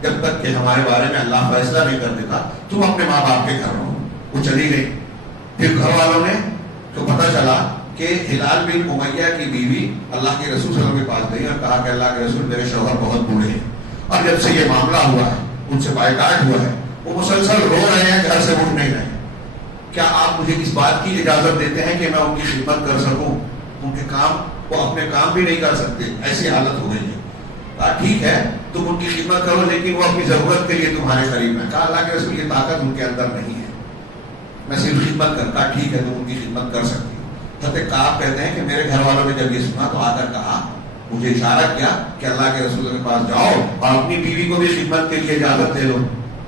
جب تک کہ ہمارے بارے میں اللہ فیصلہ نہیں کر دیتا تم اپنے ماں باپ کے گھر رہو. وہ چلی گئی. پھر گھر والوں نے تو پتہ چلا کہ ہلال بن امیہ کی بیوی اللہ کے رسول صلی اللہ علیہ وسلم کے پاس گئی اور کہا کہ اللہ کے رسول میرے شوہر بہت بوڑھے ہیں اور جب سے یہ معاملہ ہوا ہے ان سے بائیکاٹ ہوا ہے وہ مسلسل رو رہے ہیں گھر سے اٹھ نہیں رہے. کیا آپ مجھے اس بات کی اجازت دیتے ہیں کہ میں ان کی خدمت کر سکوں؟ ان کے کام وہ اپنے کام بھی نہیں کر سکتے ایسی حالت ہو گئی ہے. کہا ٹھیک ہے تم ان کی خدمت کرو لیکن وہ اپنی ضرورت کے لیے تمہارے قریب ہے. کہا اللہ کے رسول یہ طاقت ان کے اندر نہیں ہے میں صرف خدمت کر. کہا ٹھیک ہے تم ان کی خدمت کر سکتی ہو. حضرت کعب کہتے ہیں کہ میرے گھر والوں نے جب یہ سنا تو آ کر کہا مجھے اشارہ کیا کہ اللہ کے رسول کے پاس جاؤ اور اپنی بیوی کو بھی خدمت کے لیے اجازت دے دو.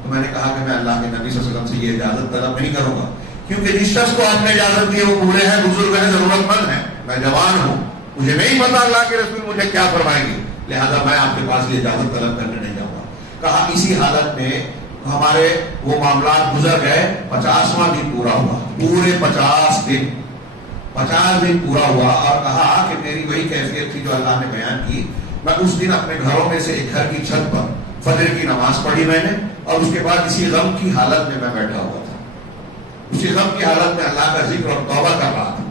تو میں نے کہا کہ میں اللہ کے نبی صلی اللہ علیہ وسلم سے یہ اجازت طلب نہیں کروں گا کیونکہ جس شخص کو آپ نے اجازت دی وہ بوڑھے ہیں بزرگ ہیں ضرورت مند ہیں میں جوان ہوں مجھے نہیں پتا اللہ کے رسول مجھے کیا فرمائیں گے لہذا میں آپ کے پاس یہ اجازت طلب کرنے نہیں جاؤں گا. کہا اسی حالت میں ہمارے وہ معاملات گزر گئے. 50واں دن پورا ہوا پورے 50 دن پورا ہوا اور کہا کہ میری وہی کیفیت تھی جو اللہ نے بیان کی. میں اس دن اپنے گھروں میں سے ایک گھر کی چھت پر فجر کی نماز پڑھی میں نے اور اس کے بعد اسی غم کی حالت میں بیٹھا ہوا تھا. اسی غم کی حالت میں اللہ کا ذکر اور توبہ کر رہا تھا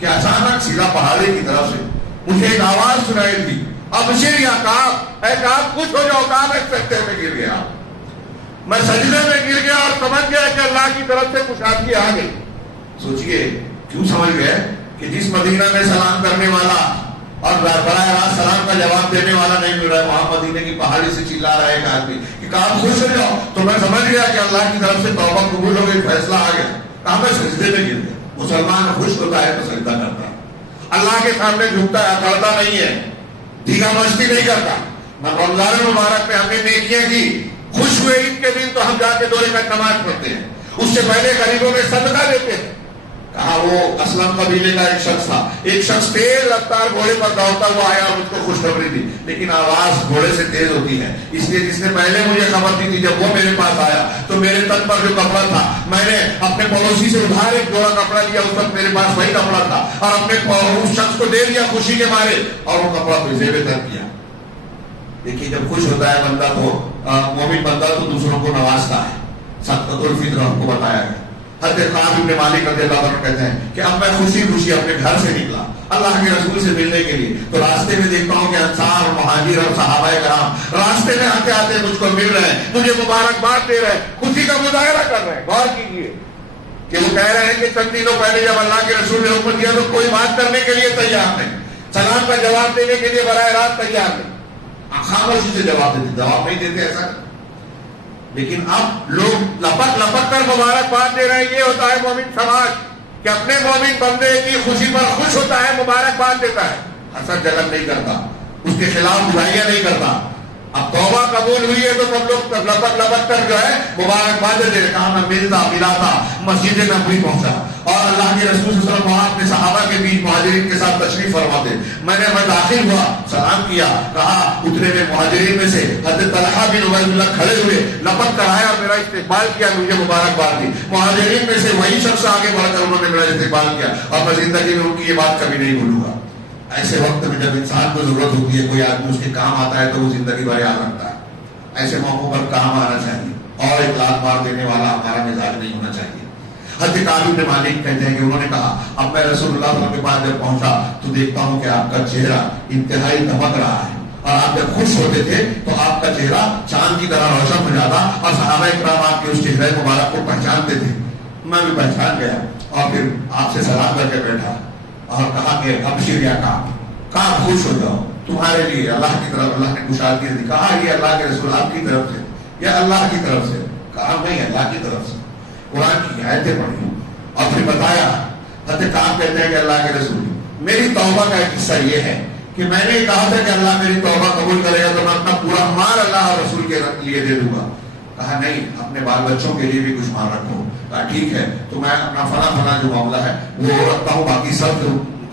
کہ اچانک سیدھا پہاڑی کی طرف سے مجھے ایک آواز سنائی تھی ابشر یا کعب اے کعب خوش ہو جاؤ. کعب ایک سجدے میں گر گیا. میں سجدے میں گر گیا اور سمجھ گیا کہ اللہ کی طرف سے کشادگی آ گئی. سوچئے کیوں سمجھ گئے کہ جس مدینہ میں سلام کرنے والا اور براہ راست سلام کا جواب دینے والا نہیں مل رہا ہے وہاں مدینے کی پہاڑی سے چلا رہا ہے ایک آدمی کہ کعب خوش ہو جاؤ. تو میں سمجھ گیا کہ اللہ کی طرف سے توبہ قبول ہو گئی فیصلہ آ گیا. کہا میں سجدے میں گر گیا. مسلمان خوش ہوتا ہے تو سجدہ کرتا ہے اللہ کے سامنے جھکتا ہے اکڑتا نہیں ہے ڈھیگا مستی نہیں کرتا. رمضان مبارک میں ہم نے نیکیاں کی خوش ہوئے عید کے دن تو ہم جا کے 2 رکعت نماز پڑھتے ہیں. اس سے پہلے غریبوں میں صدقہ دیتے ہیں. کہا وہ اسلم قبیلے کا ایک شخص تھا. ایک شخص تیز رفتار گھوڑے پر دوڑتا ہوا آیا اور مجھ کو خوشخبری دی لیکن آواز گھوڑے سے تیز ہوتی ہے اس لیے جس نے پہلے مجھے خبر دی تھی جب وہ میرے پاس آیا تو میرے تن پر جو کپڑا تھا میں نے اپنے پڑوسی سے ادھار ایک جوڑا کپڑا لیا. اس وقت میرے پاس وہی کپڑا تھا اور اپنے اس شخص کو دے دیا خوشی کے مارے اور وہ کپڑا پھر زیب تر کیا. دیکھیے جب خوش ہوتا ہے بندہ تو مومن بندہ تو دوسروں کو نوازتا ہے. صدقۃ الفطر ہم کو بتایا گیا. حضرت خالد بن مالک رضی اللہ عنہ کہتے ہیں کہ اب میں خوشی خوشی اپنے گھر سے نکلا اللہ کے رسول سے ملنے کے لیے تو راستے میں دیکھتا ہوں کہ انصار اور مہاجر اور صحابہ کرام راستے میں آتے آتے مجھ کو مل رہے ہیں مجھے مبارکباد دے رہے ہیں خوشی کا مظاہرہ کر رہے ہیں. غور کیجیے کہ وہ کہہ رہے ہیں کہ چند دنوں پہلے جب اللہ کے رسول نے حکم دیا تو کوئی بات کرنے کے لیے تیار نہیں سلام کا جواب دینے کے لیے براہ راست تیار نہیں خاموشی سے جواب نہیں دیتے ایسا. لیکن اب لوگ لپک لپک کر مبارکباد دے رہے ہیں. یہ ہوتا ہے مومن سماج کہ اپنے مومن بندے کی خوشی پر خوش ہوتا ہے مبارکباد دیتا ہے حسد جلن نہیں کرتا اس کے خلاف برائیاں نہیں کرتا. اب توبہ قبول ہوئی ہے تو سب لوگ لپک لپک کر جو ہے مبارکباد دے رہے. کہا میں ملا تھا مسجد نبوی پہنچا اور اللہ کے رسول صلی اللہ علیہ وسلم وہاں اپنے صحابہ کے بیچ مہاجرین کے ساتھ تشریف فرما دے. میں داخل ہوا سلام کیا کہا اتنے میں مہاجرین میں سے حضرت طلحہ بن عبید اللہ کھڑے ہوئے لپک کر آیا اور میرا استقبال کیا مجھے مبارکباد دی. مہاجرین میں سے وہی شخص آگے بڑھ کر انہوں نے میرا استقبال کیا اور میں زندگی میں ان کی یہ بات کبھی نہیں بھولوں گا. ایسے وقت میں جب انسان کو ضرورت ہوتی ہے کوئی آدمی اس کے کام آتا ہے تو وہ زندگی بھر یاد رکھتا ہے. ایسے موقعوں پر کام آنا چاہیے اور اطلاع مار دینے والا ہمارا مزاج نہیں ہونا چاہیے. حضرت کعب بن مالک کہتے ہیں کہ انہوں نے کہا اب میں رسول اللہ صلی اللہ علیہ وسلم کے پاس جب پہنچا تو دیکھتا ہوں کہ آپ کا چہرہ انتہائی دمک رہا ہے اور آپ جب خوش ہوتے تھے تو آپ کا چہرہ چاند کی طرح روشن ہو جاتا اور صحابہ کرام آپ کے اس چہرے مبارک کو پہچانتے تھے. میں بھی پہچان گیا اور پھر آپ سے سلام کر کے بیٹھا اور کہا کہ ابشر یا کعب خوش ہو جاؤ تمہارے لیے اللہ کی طرف اللہ نے کشادگی دی. کہا یہ اللہ کے رسول آپ کی طرف سے یا اللہ کی طرف سے؟ کہا نہیں اللہ کی طرف سے. قرآن کی آیتیں پڑھی اور پھر بتایا. حضرت کعب کہتے ہیں کہ اللہ کے رسول میری توبہ کا ایک حصہ یہ ہے کہ میں نے کہا تھا کہ اللہ میری توبہ قبول کرے گا تو میں اپنا پورا مال اللہ اور رسول کے لیے دے دوں گا. کہا نہیں اپنے بال بچوں کے لیے بھی کچھ مال رکھو. کہا ٹھیک ہے تو میں اپنا فلاں جو معاملہ ہے وہ رکھتا ہوں باقی سب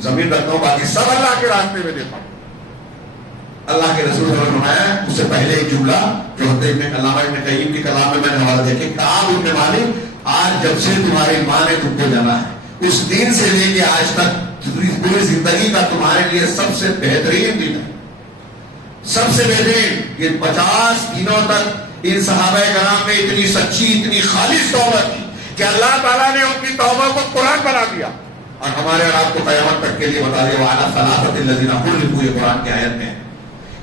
زمین رکھتا ہوں باقی سب اللہ کے راستے میں دیتا ہوں. اللہ کے رسول نے فرمایا اس سے پہلے ایک جملہ جو حضرت علامہ ابن قیم کے کلام میں نے حوالہ دیا کہ کعب بن مالک آج جب سے تمہاری ماں نے تم کو جانا ہے اس دن سے لے کے آج تک پوری زندگی کا تمہارے لیے سب سے بہترین دن ہے. سب سے بہترین. یہ 50 دنوں تک ان صحابہ کرام نے اتنی سچی اتنی خالص توبہ کی کہ اللہ تعالیٰ نے ان کی توبہ کو قرآن بنا دیا، اور ہمارے اور آپ کو قیامت تک کے لیے بتا دیا وَعَلَىٰ ثَلَاثَةِ الَّذِينَ خُلِفُوا، یہ قرآن کی آیت میں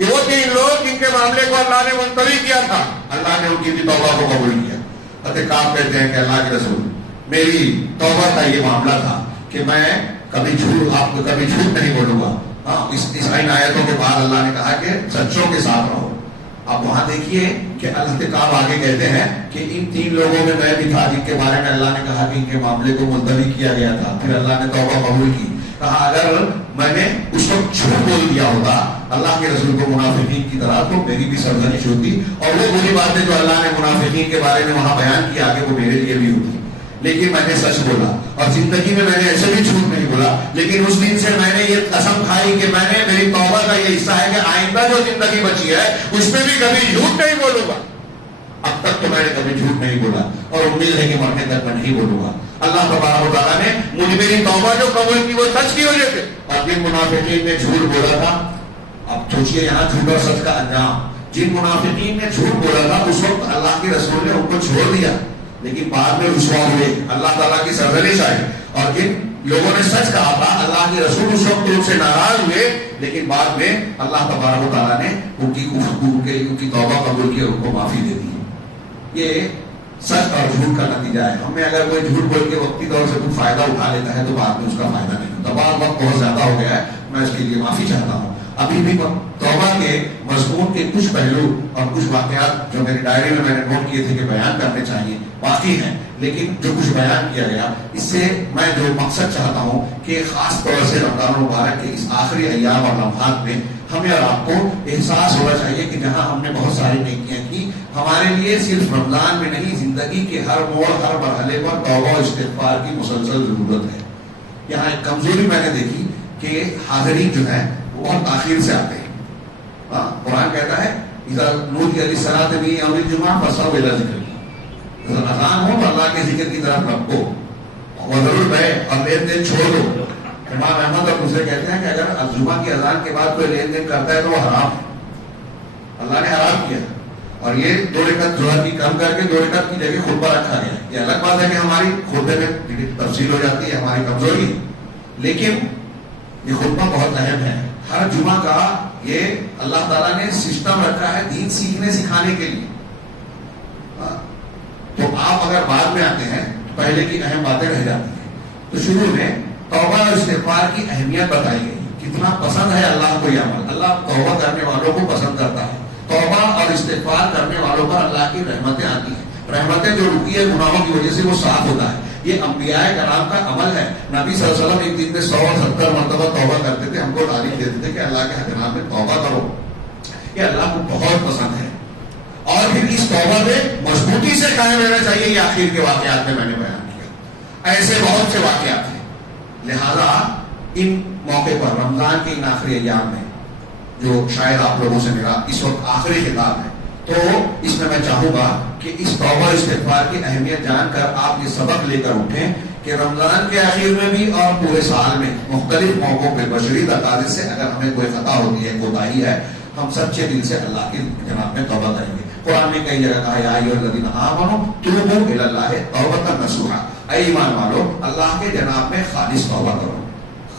یہ وہ 3 لوگ جن کے معاملے کو اللہ نے ملتوی کیا تھا، اللہ نے ان کی بھی توبہ کو قبول کیا۔ حضرت کعب کہتے ہیں کہ اللہ کے رسول، میری توبہ کا یہ معاملہ تھا کہ میں کبھی جھوٹ نہیں بولوں گا۔ اس ان آیتوں کے بعد اللہ نے کہا کہ سچوں کے ساتھ رہو۔ اب وہاں دیکھیے کہ حضرت کعب آگے کہتے ہیں کہ ان 3 لوگوں میں میں بھی تھا جن کے بارے میں اللہ نے کہا کہ ان کے معاملے کو ملتوی کیا گیا تھا، پھر اللہ نے توبہ قبول کی۔ کہا اگر میں نے اس وقت جھوٹ بول دیا ہوتا اللہ کے رسول کو منافقین کی طرح تو میری بھی سرزنش ہوتی، اور وہ بری باتیں جو اللہ نے منافقین کے بارے میں وہاں بیان کیا کہ وہ میرے لیے بھی ہوتی، لیکن میں نے سچ بولا، اور زندگی میں نے ایسے بھی جھوٹ نہیں بولا۔ لیکن اس دن سے میں نے یہ قسم کھائی کہ میں نے میری توبہ کا یہ حصہ ہے کہ آئندہ جو زندگی بچی ہے اس میں بھی کبھی جھوٹ نہیں بولوں گا۔ اب تک تو میں نے کبھی جھوٹ نہیں بولا، اور امید ہے کہ مرنے تک میں نہیں بولوں گا۔ اللہ تبارک و تعالیٰ نے مجھے میری توبہ جو قبول کی وہ سچ کی وجہ سے، اور جن منافقین نے جھوٹ بولا تھا، اب سوچیے یہاں جھوٹ اور سچ کا انجام، جن منافقین نے جھوٹ بولا تھا اس وقت اللہ کے رسول نے ان کو چھوڑ دیا، لیکن بعد میں رسوا ہوئے، اللہ تعالیٰ کی سرزنش آئی، اور جن لوگوں نے سچ کہا تھا اللہ کے رسول اس وقت ان سے ناراض ہوئے، لیکن بعد میں اللہ تبارک و تعالیٰ نے ان کی توبہ قبول کی اور ان کو معافی دے دی۔ یہ سچ اور جھوٹ کا نتیجہ ہے۔ ہمیں اگر کوئی جھوٹ بول کے وقتی طور سے کوئی فائدہ اٹھا لیتا ہے تو بعد میں اس کا فائدہ نہیں ہوتا۔ بعد وقت بہت زیادہ ہو گیا ہے، میں اس کے لیے معافی چاہتا ہوں۔ ابھی بھی توبہ کے مضمون کے کچھ پہلو اور کچھ واقعات جو میری ڈائری میں نے نوٹ کیے تھے کہ بیان کرنے چاہیے باقی ہیں، لیکن جو کچھ بیان کیا گیا اس سے میں جو مقصد چاہتا ہوں کہ خاص طور سے رمضان مبارک کے اس آخری ایام اور لمحات میں ہمیں اور آپ کو احساس ہونا چاہیے کہ جہاں ہم نے بہت ساری نیکیاں کی، ہمارے لیے صرف رمضان میں نہیں زندگی کے ہر موڑ ہر مرحلے پر توبہ و استغفار کی مسلسل ضرورت ہے۔ یہاں ایک کمزوری میں نے دیکھی کہ حاضرین جو ہیں وہ بہت تاخیر سے آتے ہیں۔ قرآن کہتا ہے اذا نودی للصلاۃ من یوم الجمعہ فاسعوا الی ذکر، اذان ہو تو اللہ کے ذکر کی طرف رکھو، وذروا البیع اور لین دین چھوڑ دو۔ امام احمد اور دوسرے کہتے ہیں کہ اگر جمعہ کی اذان کے بعد کوئی لین دین کرتا ہے تو وہ حرام ہے، اللہ نے حرام کیا، اور یہ 2 رکعت ظہر کی کم کر کے 2 رکعت کی جگہ خطبہ رکھا گیا۔ یہ الگ بات ہے کہ ہماری خطبے میں تفصیل ہو جاتی ہے، ہماری کمزوری ہے، لیکن یہ خطبہ بہت اہم ہے۔ ہر جمعہ کا یہ اللہ تعالیٰ نے سسٹم رکھا ہے دین سیکھنے سکھانے کے لیے۔ تو آپ اگر بعد میں آتے ہیں تو پہلے کی اہم باتیں رہ جاتی ہیں۔ تو شروع میں توبہ اور استغفار کی اہمیت بتائی گئی، کتنا پسند ہے اللہ کو یہ عمل، اللہ توبہ کرنے والوں کو پسند کرتا ہے۔ توبہ اور استغفار کرنے والوں پر اللہ کی رحمتیں آتی ہیں، رحمتیں جو رکی ہے گناہوں کی وجہ سے وہ صاف ہوتا ہے۔ یہ انبیاء کرام کا عمل ہے۔ نبی صلی اللہ علیہ وسلم ایک دن میں 100 اور 70 مرتبہ توبہ کرتے تھے، ہم کو تعلیم دیتے تھے کہ اللہ کے جناب میں توبہ کرو، یہ اللہ کو بہت پسند ہے۔ اور پھر اس توبہ میں مضبوطی سے قائم رہنا چاہیے۔ یہ آخر کے واقعات میں نے بیان کیا، ایسے بہت سے واقعات ہیں۔ لہذا ان موقع پر رمضان کے ان آخری ایام میں جو شاید آپ لوگوں سے میرا اس وقت آخری خطاب ہے، تو اس میں چاہوں گا کہ اس توبہ استغفار کی اہمیت جان کر آپ یہ سبق لے کر اٹھیں کہ رمضان کے آخر میں بھی اور پورے سال میں مختلف موقعوں پہ بشری تقاضے سے اگر ہمیں کوئی خطا ہوتی ہے، کوتاہی ہے، ہم سچے دل سے اللہ کی جناب میں توبہ کریں گے۔ قرآن نے کئی جگہ کہا یا ایھا الذین آمنوا توبوا الی اللہ توبۃ نصوحا، اے ایمان والو اللہ کے جناب میں خالص توبہ کرو۔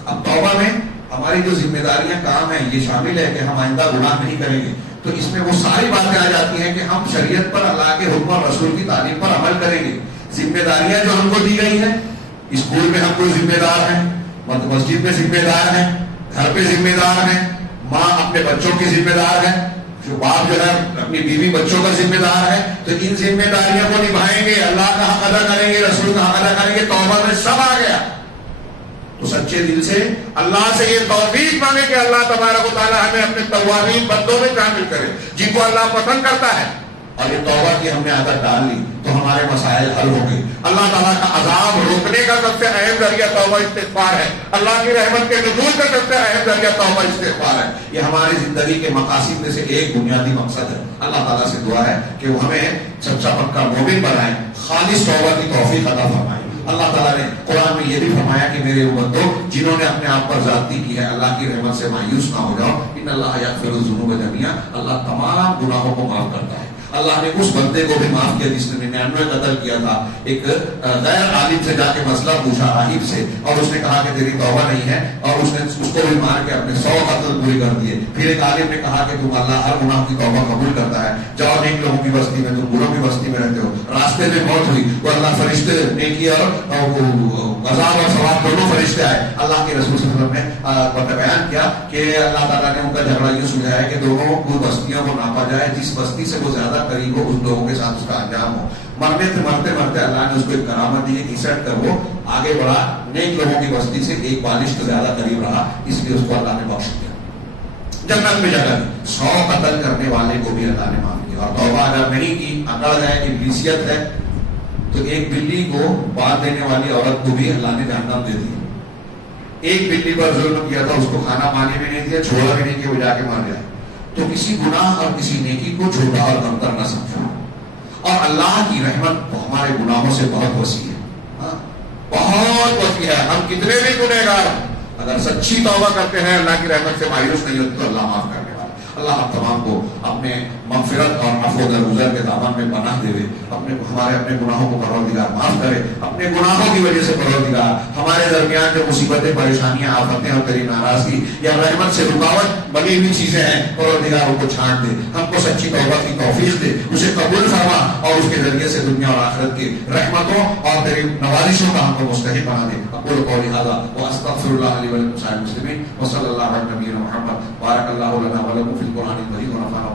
اب توبہ میں ہماری جو ذمہ داریاں کام ہیں یہ شامل ہے کہ ہم آئندہ گناہ نہیں کریں گے، تو اس میں وہ ساری باتیں آ جاتی ہیں کہ ہم شریعت پر اللہ کے حکم اور رسول کی تعلیم پر عمل کریں گے۔ ذمہ داریاں جو ہم کو دی گئی ہیں، اسکول میں ہم کوئی ذمہ دار ہیں، مسجد میں ذمہ دار ہیں، گھر پہ ذمہ دار ہیں، ماں اپنے بچوں کی ذمہ دار ہے، جو باپ جو ہے اپنی بیوی بچوں کا ذمہ دار ہے، تو ان ذمہ داریوں کو نبھائیں گے، اللہ کا حق ادا کریں گے، رسول کا حق ادا کریں گے۔ توبہ میں سب آ گیا، تو سچے دل سے اللہ سے یہ توفیق مانگے کہ اللہ تبارک و تعالی ہمیں اپنے توابین بندوں میں شامل کرے جن کو اللہ پسند کرتا ہے۔ اور یہ توبہ کی ہم نے عادت ڈال لی تو ہمارے مسائل حل ہو گئے۔ اللہ تعالیٰ کا عذاب روکنے کا سب سے اہم ذریعہ توبہ استغفار ہے، اللہ کی رحمت کے نزول کا سب سے اہم ذریعہ توبہ استغفار ہے۔ یہ ہماری زندگی کے مقاصد میں سے ایک بنیادی مقصد ہے۔ اللہ تعالیٰ سے دعا ہے کہ وہ ہمیں سچا پکا مومن بنائیں، خالص توبہ کی توفیق عطا فرمائیں۔ اللہ تعالیٰ نے قرآن میں یہ بھی فرمایا کہ میرے امتوں جنہوں نے اپنے آپ پر زیادتی کی ہے اللہ کی رحمت سے مایوس نہ ہو جاؤ، ان اللہ یغفر الذنوب جميعا، اللہ تمام گناہوں کو معاف کرتا ہے۔ اللہ نے اس بندے کو بھی معاف کیا جس نے 99 قتل کیا تھا. ایک غیر عالم سے جا کے مسئلہ پوچھا راہب سے, اور اس نے کہا کہ تیری توبہ نہیں ہے, اور اس نے اس کو بھی مار کے اپنے 100 قتل پورے کر دیے. پھر ایک عالم نے کہا کہ تم اللہ ہر گناہ کی توبہ قبول کرتا ہے, جاؤ نیک لوگوں کی بستی میں, تم بروں کی بستی میں رہتے ہو. راستے میں موت ہوئی تو اللہ فرشتے نیکی اور عذاب اور ثواب دونوں فرشتے آئے. اللہ کے رسول صلی اللہ علیہ وسلم نے بیان کیا کہ اللہ تعالیٰ نے ان کا جھگڑا یہ سلجھایا کہ دونوں کو بستیوں کو ناپا جائے, جس بستی سے وہ زیادہ قریب ہو اس لوگوں کے ساتھ اس کا انجام ہو. مرنے سے مرتے مرتے اللہ نے اس کو ایک کرامت دی کہ سیٹ کر وہ آگے بڑھا, نیک لوگوں کی بستی سے ایک بالش سے زیادہ قریب رہا, اس لیے اس کو اللہ نے بخش دیا, جنت میں جگہ دی. 100 قتل کرنے والے کو بھی اللہ نے معاف کیا. اور توبہ اگر نہیں کی, اکڑ گئے, ابلیسیت ہے, تو ایک بلی کو باندھ دینے والی عورت کو بھی اللہ نے جہنم دے دی. ایک بلی پر ظلم کیا تھا, اس کو کھانا پانی بھی نہیں دیا, چھوڑا بھی نہیں کہ وہ جا کے مر جائے. تو کسی گناہ اور کسی نیکی کو چھوٹا اور کمتر نہ سمجھو. اور اللہ کی رحمت ہمارے گناہوں سے بہت وسیع ہے, بہت وسیع ہے. ہم کتنے بھی گنہگار اگر سچی توبہ کرتے ہیں, اللہ کی رحمت سے مایوس نہیں ہوتے, تو اللہ معاف کرنے والا. اللہ آپ تمام کو اپنے مغفرت اور عفو درگزر کے دامن میں پناہ دے, ہمارے اپنے گناہوں کو پروردگار معاف کرے. اپنے گناہوں کی وجہ سے پروردگار ہمارے درمیان جو مصیبتیں, پریشانیاں, آفتیں اور تیری ناراضگی یا رحمت سے رکاوٹ بنی ہوئی چیزیں ہیں, پروردگار ان کو چھانٹ دے, ہم کو سچی توبہ کی توفیق دے, اسے قبول فرما, اور اس کے ذریعے سے دنیا اور آخرت کی رحمتوں اور تیری نوازشوں کا ہم کو مستحق بنا دے. اقول قولی ھذا واستغفر اللہ لی ولکم سائر المسلمین وصلی اللہ علی نبینا محمد. بارک اللہ لنا ولکم فی القرآن المجید ونفعنا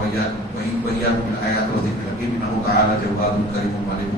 وإياكم بالآيات والذكر الحكيم إنه تعالى جواد كريم ملك